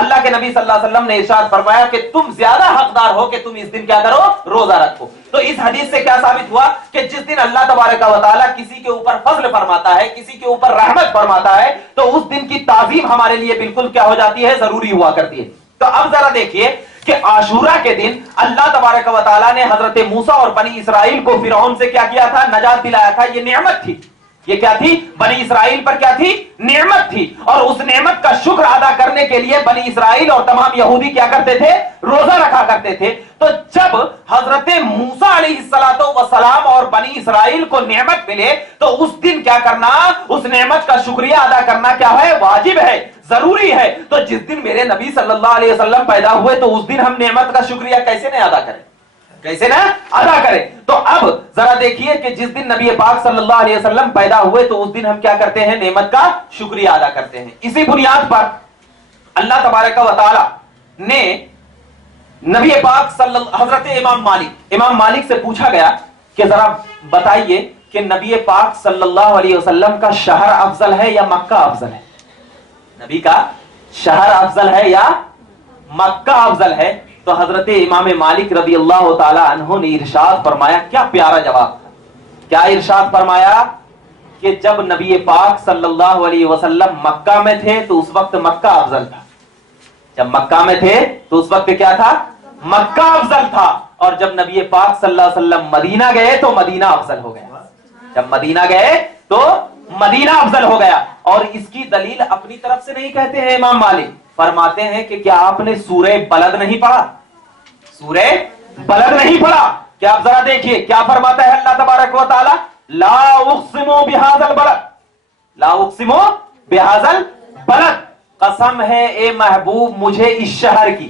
اللہ کے نبی صلی اللہ علیہ وسلم نے ارشاد فرمایا کہ تم زیادہ حقدار ہو کہ تم اس دن کیا کرو؟ روزہ رکھو. تو اس حدیث سے کیا ثابت ہوا کہ جس دن اللہ تبارک و تعالیٰ کسی کے اوپر فضل فرماتا ہے، کسی کے اوپر رحمت فرماتا ہے، تو اس دن کی تعظیم ہمارے لیے بالکل کیا ہو جاتی ہے؟ ضروری ہوا کرتی ہے. تو اب ذرا دیکھیے کہ عاشورہ کے دن اللہ تبارک و تعالیٰ نے حضرت موسیٰ اور بنی اسرائیل کو فرعون سے کیا کیا تھا؟ نجات دلایا تھا. یہ نعمت تھی. یہ کیا تھی؟ بنی اسرائیل پر کیا تھی؟ نعمت تھی. اور اس نعمت کا شکر ادا کرنے کے لیے بنی اسرائیل اور تمام یہودی کیا کرتے تھے؟ روزہ رکھا کرتے تھے. تو جب حضرت موسیٰ علیہ السلام اور بنی اسرائیل کو نعمت ملے تو اس دن کیا کرنا؟ اس نعمت کا شکریہ ادا کرنا کیا ہے؟ واجب ہے، ضروری ہے. تو جس دن میرے نبی صلی اللہ علیہ وسلم پیدا ہوئے تو اس دن ہم نعمت کا شکریہ کیسے نہیں ادا کریں؟ کیسے نہ ادا کریں؟ تو اب ذرا دیکھیے کہ جس دن نبی پاک صلی اللہ علیہ وسلم پیدا ہوئے تو اس دن ہم کیا کرتے ہیں؟ نعمت کا شکریہ ادا کرتے ہیں. اسی بنیاد پر اللہ تبارک و تعالی نے نبی پاک حضرت امام مالک سے پوچھا گیا کہ ذرا بتائیے کہ نبی پاک صلی اللہ علیہ وسلم کا شہر افضل ہے یا مکہ افضل ہے؟ نبی کا شہر افضل ہے یا مکہ افضل ہے؟ تو حضرت امام مالک رضی اللہ تعالی عنہ نے ارشاد فرمایا، کیا پیارا جواب تھا. کیا ارشاد فرمایا کہ جب نبی پاک صلی اللہ علیہ وسلم مکہ میں تھے تو اس وقت مکہ افضل تھا. جب مکہ میں تھے تو اس وقت کیا تھا؟ مکہ افضل تھا. اور جب نبی پاک صلی اللہ علیہ وسلم مدینہ گئے تو مدینہ افضل ہو گیا. جب مدینہ گئے تو مدینہ افضل ہو گیا. اور اس کی دلیل اپنی طرف سے نہیں کہتے ہیں امام مالک، فرماتے ہیں کہ کیا آپ نے سورہ بلد نہیں پڑھا؟ سورہ بلد نہیں پڑھا؟ کیا آپ ذرا دیکھیے کیا فرماتا ہے اللہ تبارک و تعالی، لا اقسم بہذا البلد، لا اقسم بہذا البلد، قسم ہے اے محبوب مجھے اس شہر کی،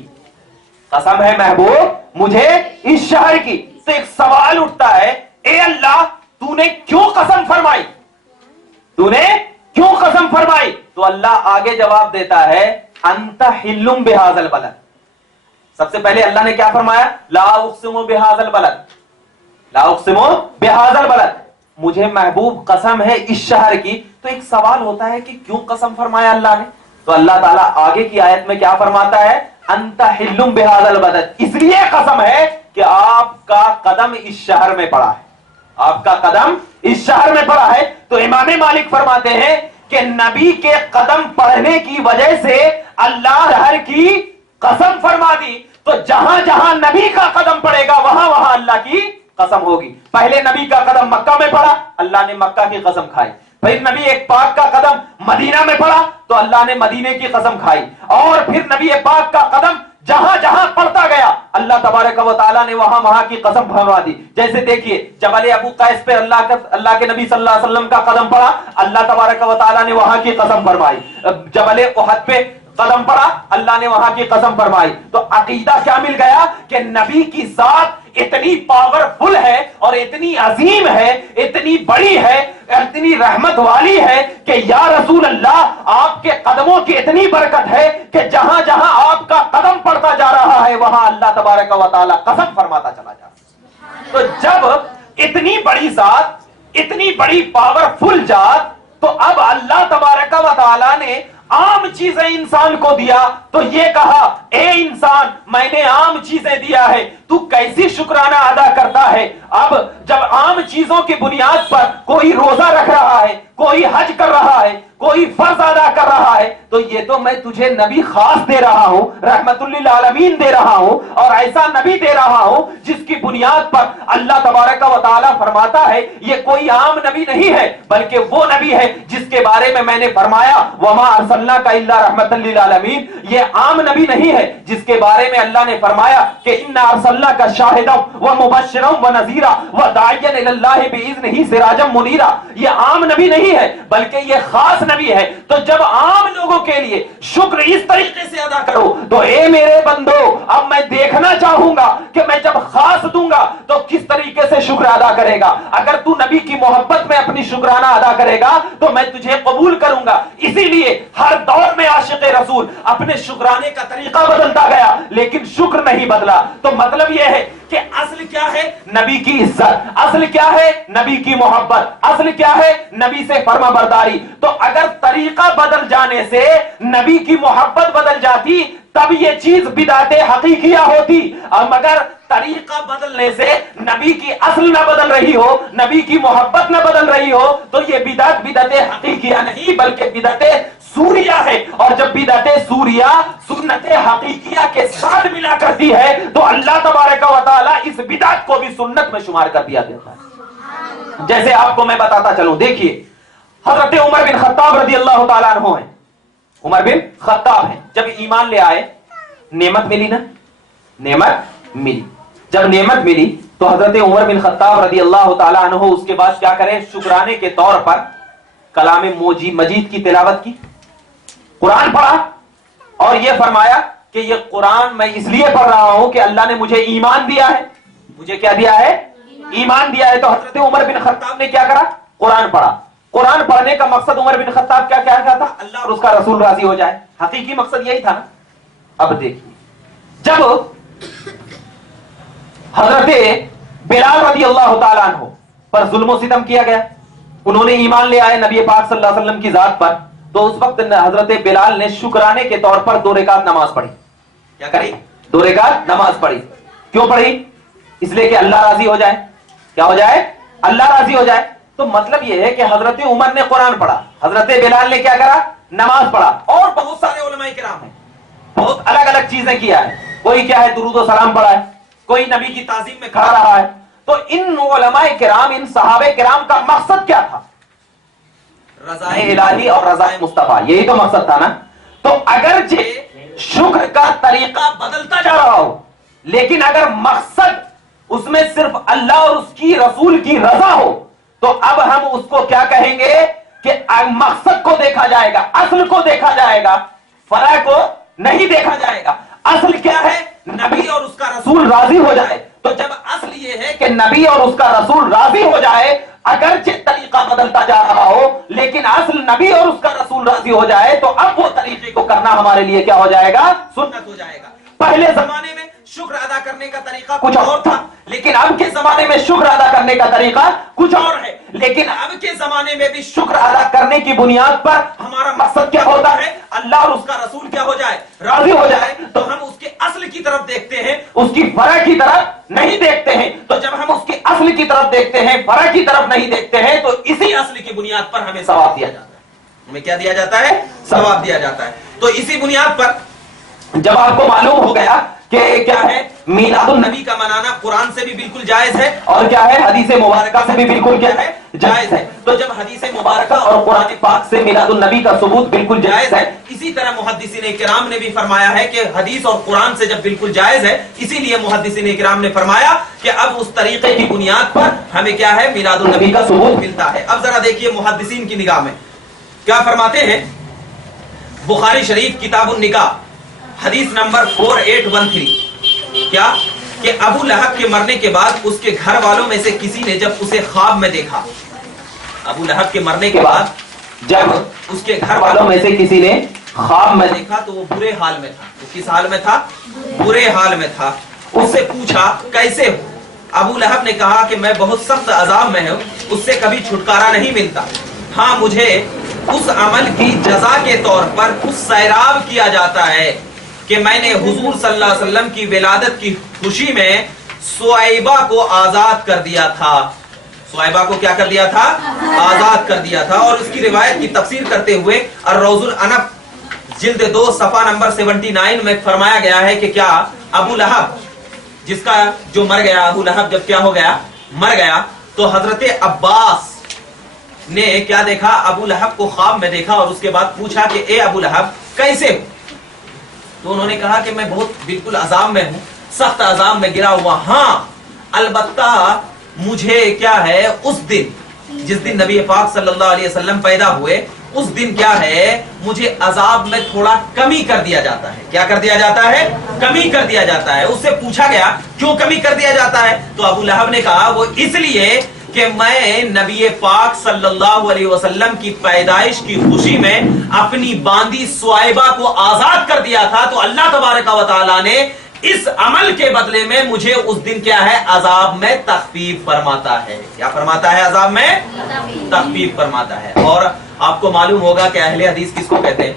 قسم ہے محبوب مجھے اس شہر کی۔ تو ایک سوال اٹھتا ہے، اے اللہ تو نے کیوں قسم فرمائی؟ تو نے کیوں قسم فرمائی؟ تو اللہ آگے جواب دیتا ہے، انت حل بہذا البلد۔ سب سے پہلے اللہ نے کیا فرمایا؟ لا اقسم بہذا البلد، لا اقسم بہذا البلد، مجھے محبوب قسم ہے اس شہر کی۔ تو ایک سوال ہوتا ہے کہ کیوں قسم فرمایا اللہ نے؟ تو اللہ تعالیٰ آگے کی آیت میں کیا فرماتا ہے؟ انت حل بہذا البلد، اس لیے قسم ہے کہ آپ کا قدم اس شہر میں پڑا ہے، آپ کا قدم اس شہر میں پڑا ہے۔ تو امام مالک فرماتے ہیں کہ نبی کے قدم پڑنے کی وجہ سے اللہ شہر کی قسم فرما دی، تو جہاں جہاں نبی کا قدم پڑے گا وہاں وہاں اللہ کی قسم ہوگی۔ پہلے نبی کا قدم مکہ میں پڑا، اللہ نے مکہ کی قسم کھائی۔ پھر نبی ایک پاک کا قدم مدینہ میں پڑا تو اللہ نے مدینے کی قسم کھائی، اور پھر نبی پاک کا قدم جہاں جہاں پڑتا گیا اللہ تبارک و تعالیٰ نے وہاں وہاں کی قسم فرما دی۔ جیسے دیکھیے جبل ابو قیس پہ اللہ کے نبی صلی اللہ علیہ وسلم کا قدم پڑا، اللہ تبارک و تعالیٰ نے وہاں کی قسم فرمائی۔ جبل احد پہ قدم پڑا، اللہ نے وہاں کی قسم فرمائی۔ تو عقیدہ کیا مل گیا کہ نبی کی ذات اتنی پاورفل ہے اور اتنی عظیم ہے، اتنی بڑی ہے، اتنی رحمت والی ہے کہ یا رسول اللہ آپ کے قدموں کی اتنی برکت ہے کہ جہاں جہاں آپ کا قدم پڑتا جا رہا ہے وہاں اللہ تبارک و تعالی قسم فرماتا چلا جا رہا ہے۔ تو جب اتنی بڑی ذات، اتنی بڑی پاورفل ذات، تو اب اللہ تبارک و تعالی نے عام چیزیں انسان کو دیا تو یہ کہا، اے انسان میں نے عام چیزیں دیا ہے، تو کیسی شکرانہ ادا کرتا ہے؟ اب جب عام چیزوں کی بنیاد پر کوئی روزہ رکھ رہا ہے، کوئی حج کر رہا ہے، کوئی فرض ادا کر رہا ہے، تو یہ تو میں تجھے نبی خاص دے رہا ہوں، رحمت للعالمین دے رہا ہوں، اور ایسا نبی دے رہا ہوں جس کی بنیاد پر اللہ تبارک و تعالی فرماتا ہے یہ کوئی عام نبی نہیں ہے بلکہ وہ نبی ہے جس کے بارے میں نے فرمایا وما ارسلناک الا رحمت للعالمین۔ یہ عام نبی نہیں ہے جس کے بارے میں اللہ نے فرمایا کہ انا ارسلناک شاہدا ومبشرا ونذیرا وداعیا الی اللہ باذنہ سراجا منیرا۔ یہ عام نبی نہیں ہے بلکہ یہ خاص نبی ہے۔ تو جب عام لوگوں کے لیے شکر اس طریقے سے ادا کرو تو اے میرے بندو اب میں دیکھنا چاہوں گا کہ میں جب خاص دوں گا تو کس طریقے سے شکر ادا کرے گا۔ اگر تو نبی کی محبت میں اپنی شکرانہ ادا کرے گا تو میں تجھے قبول کروں گا۔ اسی لیے ہر دور میں عاشق رسول اپنے شکرانے کا طریقہ بدلتا گیا لیکن شکر نہیں بدلا۔ تو مطلب یہ ہے کہ اصل کیا ہے؟ نبی کی عزت، اصل کیا ہے؟ نبی کی محبت، اصل کیا ہے؟ نبی سے فرما برداری۔ تو اگر طریقہ بدل جانے سے نبی کی محبت بدل جاتی تب یہ چیز بدعت حقیقیہ ہوتی، اور مگر طریقہ بدلنے سے نبی کی اصل نہ بدل رہی ہو، نبی کی محبت نہ بدل رہی ہو تو یہ بدعت حقیقیہ نہیں بلکہ بدعت سوریہ ہے۔ اور جب بدعت سوریہ سنت حقیقیہ کے ساتھ ملا کرتی ہے تو اللہ تبارک و تعالی اس بدعت کو بھی سنت میں شمار کر دیا دیتا ہے۔ جیسے آپ کو میں بتاتا چلوں، دیکھیے حضرت عمر بن خطاب رضی اللہ تعالیٰ عنہ ہیں، عمر بن خطاب ہیں، جب ایمان لے آئے نعمت ملی نا، نعمت ملی، جب نعمت ملی تو حضرت عمر بن خطاب رضی اللہ تعالیٰ عنہ اس کے بعد کیا کریں؟ شکرانے کے طور پر کلام مجید کی تلاوت کی، قرآن پڑھا اور یہ فرمایا کہ یہ قرآن میں اس لیے پڑھ رہا ہوں کہ اللہ نے مجھے ایمان دیا ہے، مجھے کیا دیا ہے؟ ایمان دیا ہے۔ تو حضرت عمر بن خطاب نے کیا کرا؟ قرآن پڑھا۔ قرآن پڑھنے کا مقصد عمر بن خطاب کیا تھا؟ اللہ اور اس کا رسول راضی ہو جائے، حقیقی مقصد یہی تھا نا۔ اب دیکھیے جب حضرت بلال رضی اللہ تعالیٰ عنہ پر ظلم و ستم کیا گیا، انہوں نے ایمان لے آئے نبی پاک صلی اللہ علیہ وسلم کی ذات پر، تو اس وقت حضرت بلال نے شکرانے کے طور پر 2 رکعت نماز پڑھی۔ کیا کری؟ 2 رکعت نماز پڑھی۔ کیوں پڑھی؟ اس لیے کہ اللہ راضی ہو جائے۔ کیا ہو جائے؟ اللہ راضی ہو جائے۔ تو مطلب یہ ہے کہ حضرت عمر نے قرآن پڑھا، حضرت بلال نے کیا کرا؟ نماز پڑھا، اور بہت سارے علماء کرام ہیں بہت الگ الگ چیزیں کیا ہے، کوئی کیا ہے درود و سلام پڑھا ہے، کوئی نبی کی تعظیم میں کھڑا رہا ہے۔ تو ان علماء کرام، ان صحابہ کرام کا مقصد کیا تھا؟ رضائے الہی اور رضائے مصطفیٰ، یہی تو مقصد تھا نا. تو اگرچہ شکر کا طریقہ بدلتا جا رہا ہو، لیکن اگر مقصد اس میں صرف اللہ اور اس کی رسول کی رضا ہو تو اب ہم اس کو کیا کہیں گے کہ مقصد کو دیکھا جائے گا، اصل کو دیکھا جائے گا، فرع کو نہیں دیکھا جائے گا. اصل کیا ہے؟ نبی اور اس کا رسول راضی ہو جائے. تو جب اصل یہ ہے کہ نبی اور اس کا رسول راضی ہو جائے، اگرچہ طریقہ بدلتا جا رہا ہو لیکن اصل نبی اور اس کا رسول راضی ہو جائے، تو اب وہ طریقے کو کرنا ہمارے لیے کیا ہو جائے گا؟ سنت ہو جائے گا. پہلے زمانے میں شکر ادا کرنے کا طریقہ کچھ اور تھا، لیکن اب کے زمانے میں شکر ادا کرنے کا طریقہ کچھ اور ہے. لیکن اب کے زمانے میں بھی شکر ادا کرنے کی بنیاد پر ہمارا مقصد کیا ہوتا ہے؟ اللہ اور اس کا رسول کیا ہو جائے؟ راضی ہو جائے. تو ہم اس کے اصل کی طرف دیکھتے ہیں، اس کی فرع کی طرف نہیں دیکھتے ہیں. تو جب ہم اس کے اصل کی طرف دیکھتے ہیں، فرع کی طرف نہیں دیکھتے ہیں، تو اسی اصل کی بنیاد پر ہمیں ثواب دیا جاتا ہے. ہمیں کیا دیا جاتا ہے؟ ثواب دیا جاتا ہے. تو اسی بنیاد پر جب آپ کو معلوم ہو گیا کہ کیا ہے میلاد النبی کا منانا قرآن سے بھی بالکل جائز ہے اور کیا ہے حدیث مبارکہ سے بھی بالکل کیا ہے؟ جائز ہے. تو جب حدیث مبارکہ اور قرآن پاک سے میلاد النبی کا ثبوت بالکل جائز ہے، اسی طرح محدثین کرام نے بھی فرمایا ہے کہ حدیث اور قرآن سے جب بالکل جائز ہے، اسی لیے محدثین کرام نے فرمایا کہ اب اس طریقے کی بنیاد پر ہمیں کیا ہے؟ میلاد النبی کا ثبوت ملتا ہے. اب ذرا دیکھیے محدثین کی نگاہ میں کیا فرماتے ہیں. بخاری شریف کتاب النکاح حدیث نمبر 4813 کیا کہ ابو لہب کے مرنے کے بعد اس کے گھر والوں میں سے کسی نے جب اسے خواب میں دیکھا، ابو لہب کے مرنے کے بعد جب اس کے گھر والوں میں سے کسی نے خواب میں دیکھا تو وہ برے حال میں تھا. وہ کس حال میں تھا؟ برے حال میں تھا. اس سے پوچھا کیسے ہو؟ ابو لہب نے کہا کہ میں بہت سخت عذاب میں ہوں، اس سے کبھی چھٹکارا نہیں ملتا. ہاں مجھے اس عمل کی جزا کے طور پر کچھ سیراب کیا جاتا ہے کہ میں نے حضور صلی اللہ علیہ وسلم کی ولادت کی خوشی میں سویبہ کو آزاد کر دیا تھا. سویبہ کو کیا کر دیا تھا؟ آزاد کر دیا تھا. اور اس کی روایت کی تفسیر کرتے ہوئے الروض الانف جلد 2 صفحہ نمبر 79 میں فرمایا گیا ہے کہ کیا ابو لہب جس کا جو مر گیا، ابو لہب جب کیا ہو گیا؟ مر گیا. تو حضرت عباس نے کیا دیکھا؟ ابو لہب کو خواب میں دیکھا اور اس کے بعد پوچھا کہ اے ابو لہب کیسے ہو؟ تو انہوں نے کہا کہ میں بہت بالکل عذاب میں ہوں، سخت عذاب میں گرا ہوا. ہاں البتہ مجھے کیا ہے اس دن جس دن نبی پاک صلی اللہ علیہ وسلم پیدا ہوئے، اس دن کیا ہے مجھے عذاب میں تھوڑا کمی کر دیا جاتا ہے. کیا کر دیا جاتا ہے؟ کمی کر دیا جاتا ہے. اس سے پوچھا گیا کیوں کمی کر دیا جاتا ہے؟ تو ابو لہب نے کہا وہ اس لیے کہ میں نبی پاک صلی اللہ علیہ وسلم کی پیدائش کی خوشی میں اپنی باندی سویبہ کو آزاد کر دیا تھا، تو اللہ تبارک و تعالیٰ نے اس عمل کے بدلے میں مجھے اس دن کیا ہے؟ عذاب میں تخفیف فرماتا ہے. کیا فرماتا ہے؟ عذاب میں تخفیف فرماتا ہے. اور آپ کو معلوم ہوگا کہ اہل حدیث کس کو کہتے ہیں؟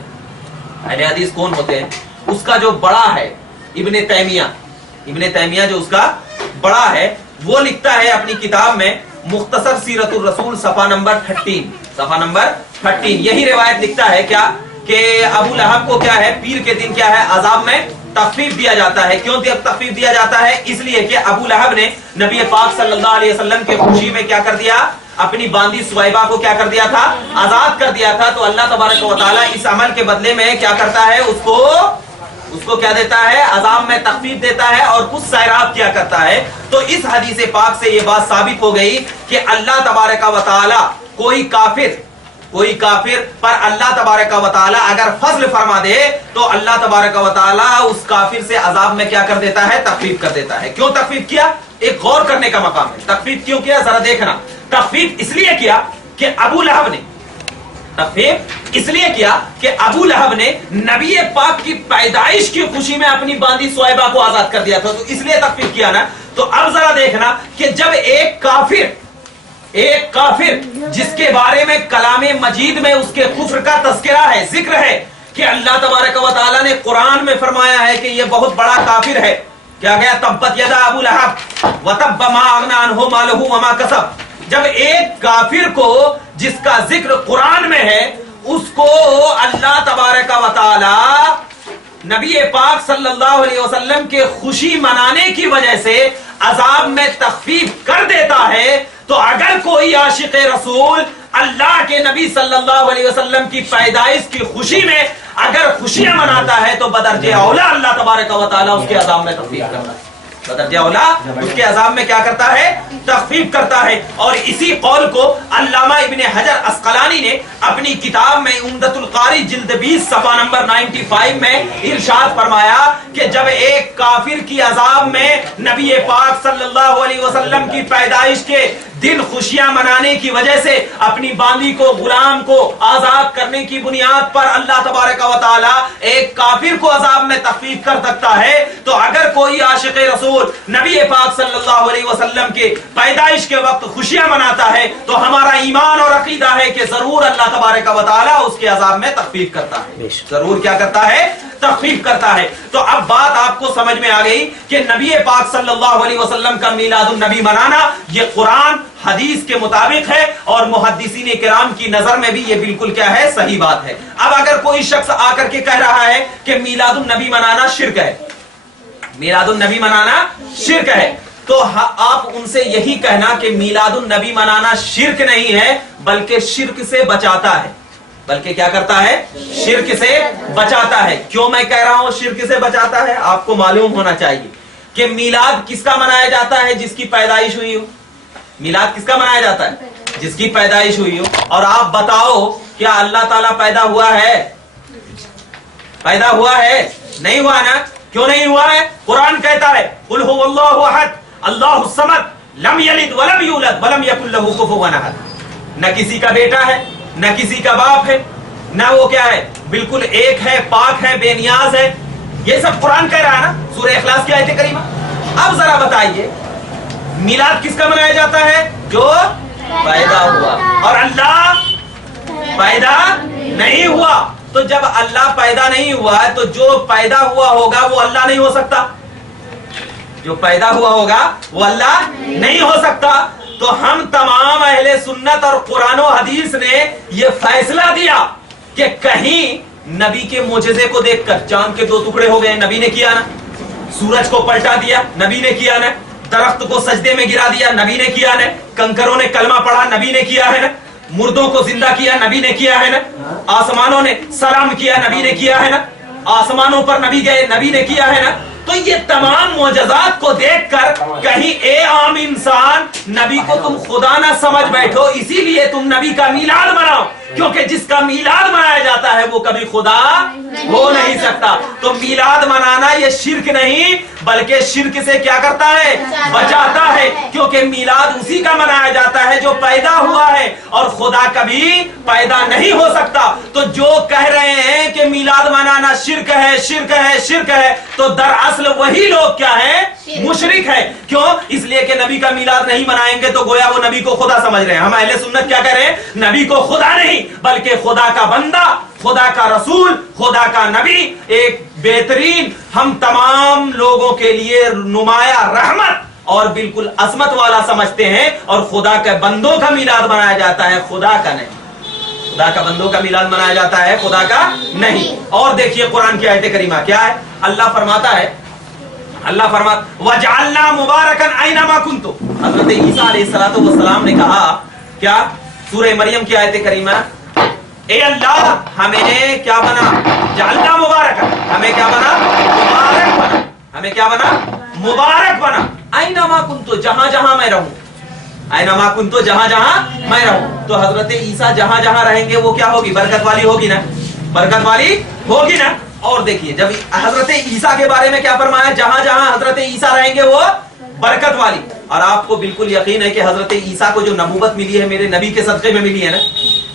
اہل حدیث کون ہوتے ہیں؟ اس کا جو بڑا ہے ابن تیمیہ جو اس کا بڑا ہے وہ لکھتا ہے اپنی کتاب میں مختصر سیرت الرسول صفحہ نمبر 13 یہی روایت لکھتا ہے کیا کہ ابو لہب کو کیا ہے پیر کے دن کیا ہے عذاب میں تخفیف دیا جاتا ہے. کیوں تخفیف دیا جاتا ہے؟ اس لیے کہ ابو لہب نے نبی پاک صلی اللہ علیہ وسلم کے خوشی میں کیا کر دیا؟ اپنی باندی سویبہ کو کیا کر دیا تھا؟ آزاد کر دیا تھا. تو اللہ تبارک و تعالیٰ اس عمل کے بدلے میں کیا کرتا ہے؟ اس کو کیا دیتا ہے؟ عذاب میں تخفیف دیتا ہے اور کچھ سیراب کیا کرتا ہے. تو اس حدیث پاک سے یہ بات ثابت ہو گئی کہ اللہ تبارک و تعالی کوئی کافر پر اللہ تبارک و تعالی اگر فضل فرما دے تو اللہ تبارک و تعالی اس کافر سے عذاب میں کیا کر دیتا ہے؟ تخفیف کر دیتا ہے. کیوں تخفیف کیا؟ ایک غور کرنے کا مقام ہے. تخفیف کیوں کیا؟ ذرا دیکھنا. تخفیف اس لیے کیا کہ ابو لہب نے نبی پاک کی پیدائش کی خوشی میں اپنی باندی سویبہ کو آزاد کر دیا تھا، تو اس لیے تخفیف کیا نا. تو اب ذرا دیکھنا کہ جب ایک کافر جس کے بارے میں کلام مجید میں اس کے کفر کا تذکرہ ہے، ذکر ہے کہ اللہ تبارک و تعالیٰ نے قرآن میں فرمایا ہے کہ یہ بہت بڑا کافر ہے. کیا گیا؟ تبت یدا ابو لہب وتب ما اغنی عنہ مالہ وما کسب. جب ایک کافر کو جس کا ذکر قرآن میں ہے اس کو اللہ تبارک و تعالی نبی پاک صلی اللہ علیہ وسلم کے خوشی منانے کی وجہ سے عذاب میں تخفیف کر دیتا ہے، تو اگر کوئی عاشق رسول اللہ کے نبی صلی اللہ علیہ وسلم کی پیدائش کی خوشی میں اگر خوشیاں مناتا ہے تو بدرجہ اولا اللہ تبارک و تعالیٰ اس کے عذاب میں تخفیف کرتا ہے، بدرجہ اولا اس کے عذاب میں کیا کرتا ہے؟ تخفیف کرتا ہے۔ اور اسی قول کو علامہ ابن حجر عسقلانی نے اپنی کتاب میں عمدۃ القاری جلد 20 صفحہ نمبر 95 میں ارشاد فرمایا کہ جب ایک کافر کی عذاب میں نبی پاک صلی اللہ علیہ وسلم کی پیدائش کے دن خوشیاں منانے کی وجہ سے اپنی باندی کو، غلام کو آزاد کرنے کی بنیاد پر اللہ تبارک و تعالی ایک کافر کو عذاب میں تخفیف کر سکتا ہے، تو اگر کوئی عاشق رسول نبی پاک صلی اللہ علیہ وسلم کے پیدائش کے وقت خوشیاں مناتا ہے تو ہمارا ایمان اور عقیدہ ہے کہ ضرور اللہ تبارک و تعالی اس کے عذاب میں تخفیف کرتا ہے، ضرور کیا کرتا ہے؟ تخفیف کرتا ہے۔ تو اب بات آپ کو سمجھ میں آ گئی کہ نبی پاک صلی اللہ علیہ وسلم کا میلاد النبی منانا یہ قرآن حدیث کے مطابق ہے، اور محدثین کرام کی نظر میں بھی یہ بالکل کیا ہے؟ صحیح بات ہے۔ اب اگر کوئی شخص آ کر کے کہہ رہا ہے کہ میلاد النبی منانا شرک ہے، میلاد النبی منانا شرک ہے، تو آپ ان سے یہی کہنا کہ میلاد النبی منانا شرک نہیں ہے بلکہ شرک سے بچاتا ہے، بلکہ کیا کرتا ہے؟ شرک سے بچاتا ہے۔ کیوں میں کہہ رہا ہوں شرک سے بچاتا ہے؟ آپ کو معلوم ہونا چاہیے کہ میلاد کس کا منایا جاتا ہے؟ جس کی پیدائش ہوئی ہو۔ میلاد کس کا منایا جاتا ہے؟ جس کی پیدائش ہوئی ہو۔ اور آپ بتاؤ کیا اللہ تعالیٰ پیدا ہوا ہے؟ پیدا ہوا ہے؟ نہیں ہوا نا؟ کیوں نہیں ہوا ہے؟ قرآن کہتا ہے قل هو اللہ احد اللہ الصمد لم یلد ولم یولد ولم یکن لہ کفوا احد۔ نہ کسی کا بیٹا ہے، نہ کسی کا باپ ہے، نہ وہ کیا ہے؟ بالکل ایک ہے، پاک ہے، بے نیاز ہے۔ یہ سب قرآن کہہ رہا ہے نا، سورہ اخلاص کی آیت کریمہ۔ اب ذرا بتائیے میلاد کس کا منایا جاتا ہے؟ جو پیدا ہوا، اور اللہ پیدا نہیں ہوا۔ تو جب اللہ پیدا نہیں ہوا ہے تو جو پیدا ہوا ہوگا وہ اللہ نہیں ہو سکتا، جو پیدا ہوا ہوگا وہ اللہ نہیں ہو سکتا۔ تو ہم تمام اہل سنت اور قرآن و حدیث نے یہ فیصلہ دیا کہ کہیں نبی کے معجزے کو دیکھ کر چاند کے 2 ٹکڑے ہو گئے، نبی نے کیا نا، سورج کو پلٹا دیا، نبی نے کیا نا، درخت کو سجدے میں گرا دیا، نبی نے کیا نا، کنکروں نے کلمہ پڑھا، نبی نے کیا ہے نا، مردوں کو زندہ کیا، نبی نے کیا ہے نا، آسمانوں نے سلام کیا، نبی نے کیا ہے نا، آسمانوں پر نبی گئے، نبی نے کیا ہے نا۔ تو یہ تمام معجزات کو دیکھ کر کہیں اے عام انسان نبی کو تم خدا نہ سمجھ بیٹھو، اسی لیے تم نبی کا میلاد مناؤ، کیونکہ جس کا میلاد منایا جاتا ہے وہ کبھی خدا ہو نہیں سکتا۔ تو میلاد منانا یہ شرک نہیں بلکہ شرک سے کیا کرتا ہے؟ بچاتا ہے، کیونکہ میلاد اسی کا منایا جاتا ہے جو پیدا ہوا ہے، اور خدا کبھی پیدا نہیں ہو سکتا۔ تو جو کہہ رہے ہیں کہ میلاد منانا شرک ہے، شرک ہے، شرک ہے، تو دراصل وہی لوگ کیا ہیں؟ مشرک ہے۔ کیوں؟ اس لیے کہ نبی کا میلاد نہیں منائیں گے تو گویا وہ نبی کو خدا سمجھ رہے ہیں۔ ہم اہل سنت کیا کہہ رہے ہیں؟ نبی کو خدا نہیں بلکہ خدا کا بندہ، خدا کا رسول، خدا کا نبی، ایک بہترین ہم تمام لوگوں کے لیے نمایاں رحمت اور بالکل عظمت والا سمجھتے ہیں، اور خدا کے بندوں کا میلاد منایا جاتا ہے، خدا کا نہیں۔ خدا کا بندوں کا میلاد منایا جاتا ہے، خدا کا نہیں۔ اور دیکھیے قرآن کی آیت کریمہ کیا ہے؟ اللہ فرماتا ہے، اللہ فرماتا وَجَعَلْنَا مُبَارَكًا أَيْنَمَا كُنْتُمْ۔ حضرت عیسیٰ علیہ السلام نے کہا کیا؟ سورہ مریم کی آیت کریمہ، اے اللہ ہمیں کیا بنا؟ جعلنا مبارک، ہمیں کیا بنا؟ مبارک بنا، ہمیں کیا بنا؟ مبارک بنا۔ اینما کنتو، جہاں جہاں میں رہوں، اینما کنتو، جہاں جہاں میں رہوں۔ تو حضرت عیسیٰ جہاں جہاں رہیں گے وہ کیا ہوگی؟ برکت والی ہوگی نا، برکت والی ہوگی نا۔ اور دیکھیے جب حضرت عیسیٰ کے بارے میں کیا فرمایا؟ جہاں جہاں حضرت عیسیٰ رہیں گے وہ برکت والی۔ اور آپ کو بالکل یقین ہے کہ حضرت عیسیٰ کو جو نبوت ملی ہے میرے نبی کے صدقے میں ملی ہے نا،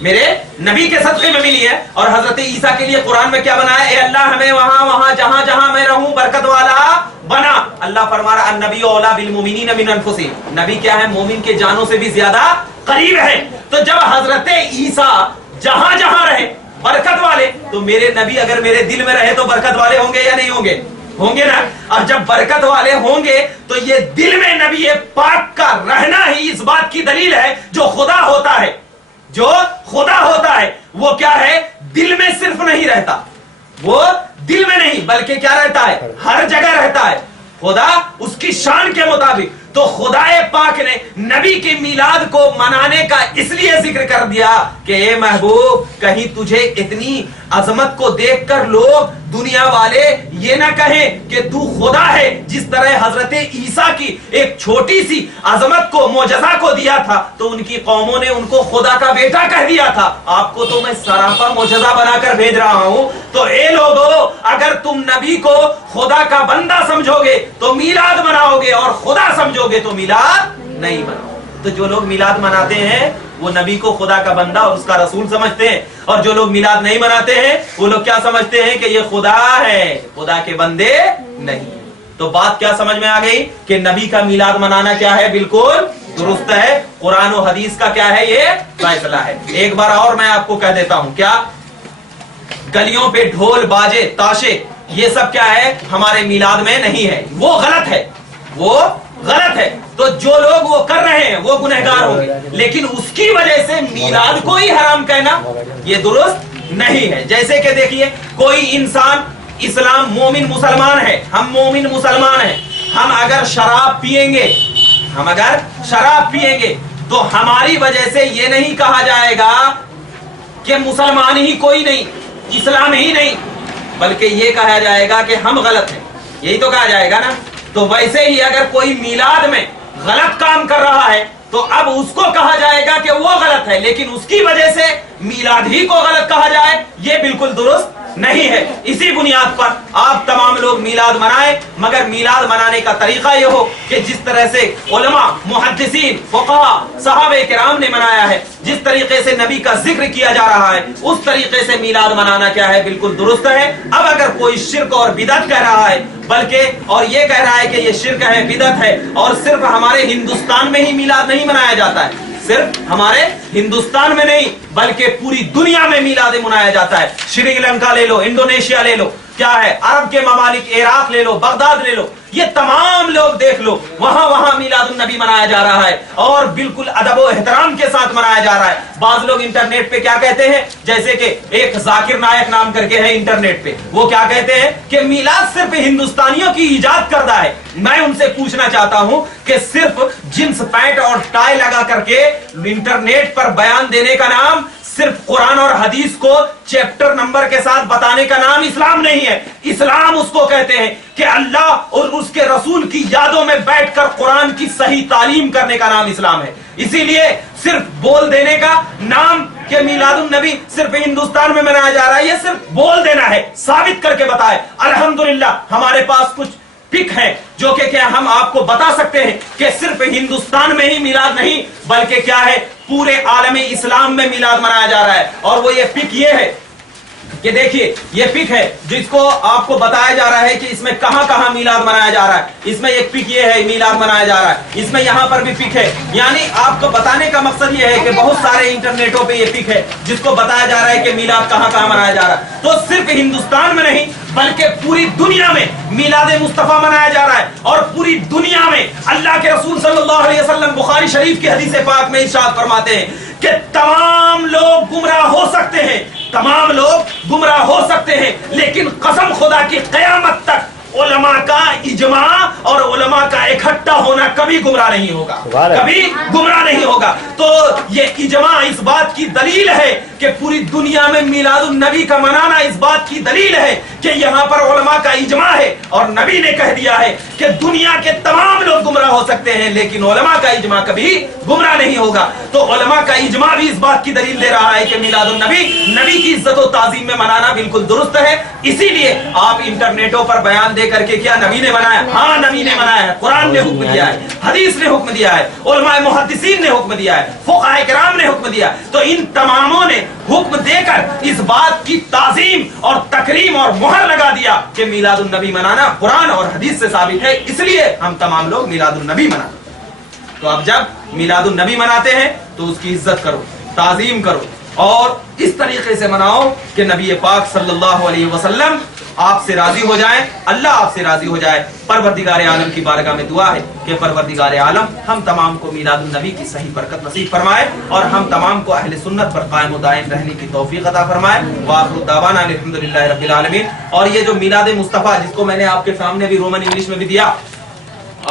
میرے نبی کے صدقے میں ملی ہے۔ اور حضرت عیسیٰ کے لیے قرآن میں کیا بنایا؟ اے اللہ ہمیں وہاں وہاں جہاں جہاں میں رہوں برکت والا بنا۔ اللہ فرما رہا النبی اولا بالمؤمنین من انفسہم، نبی کیا ہے؟ مومن کے جانوں سے بھی زیادہ قریب ہے۔ تو جب حضرت عیسیٰ جہاں جہاں رہے برکت والے، تو میرے نبی اگر میرے دل میں رہے تو برکت والے ہوں گے یا نہیں ہوں گے؟ ہوں گے نا۔ اور جب برکت والے ہوں گے تو یہ دل میں نبی پاک کا رہنا ہی اس بات کی دلیل ہے جو خدا ہوتا ہے، جو خدا ہوتا ہے وہ کیا ہے؟ دل میں صرف نہیں رہتا، وہ دل میں نہیں بلکہ کیا رہتا ہے؟ ہر جگہ رہتا ہے۔ خدا اس کی شان کے مطابق تو خدا پاک نے نبی کی میلاد کو منانے کا اس لیے ذکر کر دیا کہ اے محبوب کہیں تجھے اتنی عظمت کو دیکھ کر لوگ دنیا والے یہ نہ کہیں کہ تو خدا ہے، جس طرح حضرت عیسیٰ کی ایک چھوٹی سی عظمت کو معجزہ کو دیا تھا تو ان کی قوموں نے ان کو خدا کا بیٹا کہہ دیا تھا، آپ کو تو میں سراپا معجزہ بنا کر بھیج رہا ہوں۔ تو اے لوگو، اگر تم نبی کو خدا کا بندہ سمجھو گے تو میلاد مناؤ گے، اور خدا سمجھو گے تو میلاد نہیں مناؤ۔ تو جو لوگ میلاد مناتے ہیں وہ نبی کو خدا کا بندہ اور اس کا رسول سمجھتے ہیں، اور جو لوگ میلاد نہیں مناتے ہیں وہ لوگ کیا سمجھتے ہیں کہ یہ خدا ہے، خدا کے بندے نہیں۔ تو بات کیا سمجھ میں آ گئی کہ نبی کا میلاد منانا کیا ہے؟ بالکل درست ہے، قرآن و حدیث کا کیا ہے؟ یہ فیصلہ ہے۔ ایک بار اور میں آپ کو کہہ دیتا ہوں، کیا گلیوں پہ ڈھول باجے تاشے یہ سب کیا ہے؟ ہمارے میلاد میں نہیں ہے، وہ غلط ہے، وہ غلط ہے۔ تو جو لوگ وہ کر رہے ہیں وہ گنہگار ہوں گے، لیکن اس کی وجہ سے میلاد کو ہی حرام کہنا یہ درست نہیں ہے۔ جیسے کہ دیکھیے، کوئی انسان اسلام مومن مسلمان ہے، ہم مومن مسلمان ہیں، ہم اگر شراب پیئیں گے تو ہماری وجہ سے یہ نہیں کہا جائے گا کہ مسلمان ہی کوئی نہیں، اسلام ہی نہیں، بلکہ یہ کہا جائے گا کہ ہم غلط ہیں، یہی تو کہا جائے گا نا۔ تو ویسے ہی اگر کوئی میلاد میں غلط کام کر رہا ہے تو اب اس کو کہا جائے گا کہ وہ غلط ہے، لیکن اس کی وجہ سے میلاد ہی کو غلط کہا جائے یہ بالکل درست نہیں ہے۔ اسی بنیاد پر آپ تمام لوگ میلاد منائیں، مگر میلاد منانے کا طریقہ یہ ہو کہ جس طرح سے علماء، محدثین، فقہاء، صحابہ کرام نے منایا ہے، جس طریقے سے نبی کا ذکر کیا جا رہا ہے اس طریقے سے میلاد منانا کیا ہے؟ بالکل درست ہے۔ اب اگر کوئی شرک اور بدعت کہہ رہا ہے، بلکہ اور یہ کہہ رہا ہے کہ یہ شرک ہے، بدعت ہے، اور صرف ہمارے ہندوستان میں ہی میلاد نہیں منایا جاتا ہے، صرف ہمارے ہندوستان میں نہیں بلکہ پوری دنیا میں میلاد منایا جاتا ہے، شری لنکا لے لو، انڈونیشیا لے لو، کیا ہے عرب کے ممالک، عراق لے لو، بغداد لے لو، یہ تمام لوگ دیکھ لو، وہاں میلاد النبی منایا جا رہا ہے اور بالکل ادب و احترام کے ساتھ منایا جا رہا ہے۔ بعض لوگ انٹرنیٹ پہ کیا کہتے ہیں، جیسے کہ ایک ذاکر نائک نام کر کے ہے انٹرنیٹ پہ، وہ کیا کہتے ہیں کہ میلاد صرف ہندوستانیوں کی ایجاد کردہ ہے۔ میں ان سے پوچھنا چاہتا ہوں کہ صرف جنس پینٹ اور ٹائی لگا کر کے انٹرنیٹ پر بیان دینے کا نام، صرف قرآن اور حدیث کو چیپٹر نمبر کے ساتھ بتانے کا نام اسلام نہیں ہے۔ اسلام اس کو کہتے ہیں کہ اللہ اور اس کے رسول کی یادوں میں بیٹھ کر قرآن کی صحیح تعلیم کرنے کا نام اسلام ہے۔ اسی لیے صرف بول دینے کا نام کہ میلاد النبی صرف ہندوستان میں منایا جا رہا ہے، یہ صرف بول دینا ہے، ثابت کر کے بتائے۔ الحمدللہ ہمارے پاس کچھ پک ہے جو کہ کیا ہم آپ کو بتا سکتے ہیں کہ صرف ہندوستان میں ہی میلاد نہیں بلکہ کیا ہے پورے عالم اسلام میں میلاد منایا جا رہا ہے۔ اور وہ یہ پک یہ ہے کہ دیکھیے، یہ پک ہے جس کو آپ کو بتایا جا رہا ہے کہ اس میں کہاں کہاں میلاد منایا جا رہا ہے۔ اس میں ایک پک یہ ہے میلاد منایا جا رہا ہے، اس میں یہاں پر بھی پک ہے۔ یعنی آپ کو بتانے کا مقصد یہ ہے کہ بہت سارے انٹرنیٹوں پہ یہ پک ہے جس کو بتایا جا رہا ہے کہ میلاد کہاں کہاں منایا جا رہا ہے۔ تو صرف ہندوستان میں نہیں بلکہ پوری دنیا میں میلاد مصطفیٰ منایا جا رہا ہے، اور پوری دنیا میں اللہ کے رسول صلی اللہ علیہ وسلم بخاری شریف کی حدیث پاک میں ارشاد فرماتے ہیں کہ تمام لوگ گمراہ ہو سکتے ہیں، تمام لوگ گمراہ ہو سکتے ہیں، لیکن قسم خدا کی قیامت تک علماء کا اجماع اور علماء کا اکٹھا ہونا کبھی گمراہ نہیں ہوگا، کبھی گمراہ نہیں ہوگا۔ تو یہ اجماع اس بات کی دلیل ہے کہ پوری دنیا میں میلاد النبی کا منانا اس بات کی دلیل ہے کہ یہاں پر علماء کا اجماع ہے، اور نبی نے کہہ دیا ہے کہ دنیا کے تمام لوگ گمراہ ہو سکتے ہیں لیکن علماء کا اجماع کبھی گمراہ نہیں ہوگا۔ تو علماء کا اجماع بھی اس بات کی دلیل دے رہا ہے کہ میلاد النبی، نبی کی عزت و تعظیم میں منانا بالکل درست ہے۔ اسی لیے آپ انٹرنیٹوں پر بیان دے کر کے کیا نبی نے منایا؟ ہاں نبی نے منایا ہے، قرآن نے حکم دیا ہے، حدیث نے حکم دیا ہے، علماء محدثین نے حکم دیا ہے، فقہاء کرام نے حکم دیا ہے۔ تو ان تماموں نے حکم دے کر اس بات کی تعظیم اور تکریم اور مہر لگا دیا کہ میلاد النبی منانا قرآن اور حدیث سے ثابت ہے، اس لیے ہم تمام لوگ میلاد النبی مناتے ہیں۔ تو اب جب میلاد النبی مناتے ہیں تو اس کی عزت کرو، تعظیم کرو، اور اس طریقے سے مناؤ کہ نبی پاک صلی اللہ علیہ وسلم آپ سے راضی ہو جائیں، اللہ آپ سے راضی ہو جائے۔ پروردگار عالم کی بارگاہ میں دعا ہے کہ پروردگار عالم ہم تمام کو میلاد النبی کی صحیح برکت نصیب فرمائے، اور ہم تمام کو اہل سنت پر قائم و دائم رہنے کی توفیق عطا فرمائے۔ وآخر دعوانا الحمدللہ رب العالمین۔ اور یہ جو میلاد مصطفیٰ جس کو میں نے آپ کے سامنے بھی رومن انگلش میں بھی دیا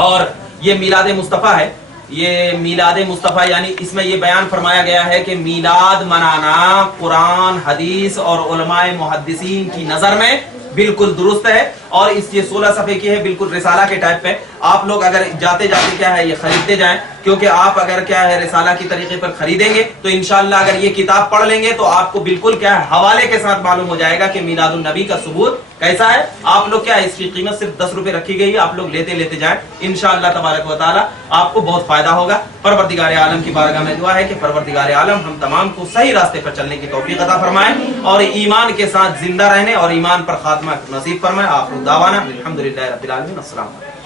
اور یہ میلاد مصطفیٰ ہے. یہ میلاد مصطفیٰ یعنی اس میں یہ بیان فرمایا گیا ہے کہ میلاد منانا قرآن حدیث اور علماء محدثین کی نظر میں بالکل درست ہے. اور اس یہ 16 صفحے کی ہے, بالکل رسالہ کے ٹائپ پہ. آپ لوگ اگر جاتے جاتے کیا ہے یہ خریدتے جائیں, کیونکہ آپ اگر کیا ہے رسالہ کی طریقے پر خریدیں گے تو انشاءاللہ اگر یہ کتاب پڑھ لیں گے تو آپ کو بالکل کیا ہے حوالے کے ساتھ معلوم ہو جائے گا کہ میلاد النبی کا ثبوت کیسا ہے. آپ لوگ کیا ہے اس کی قیمت صرف 10 روپے رکھی گئی ہے, آپ لوگ لیتے جائیں, انشاءاللہ تبارک و تعالی آپ کو بہت فائدہ ہوگا. پروردگار عالم کی بارگاہ میں دعا ہے کہ پروردگار عالم ہم تمام کو صحیح راستے پر چلنے کی توفیق عطا فرمائے اور ایمان کے ساتھ زندہ رہنے اور ایمان پر خاتمہ نصیب فرمائے. آخر دعوانا الحمدللہ رب العالمین. السلام علیکم.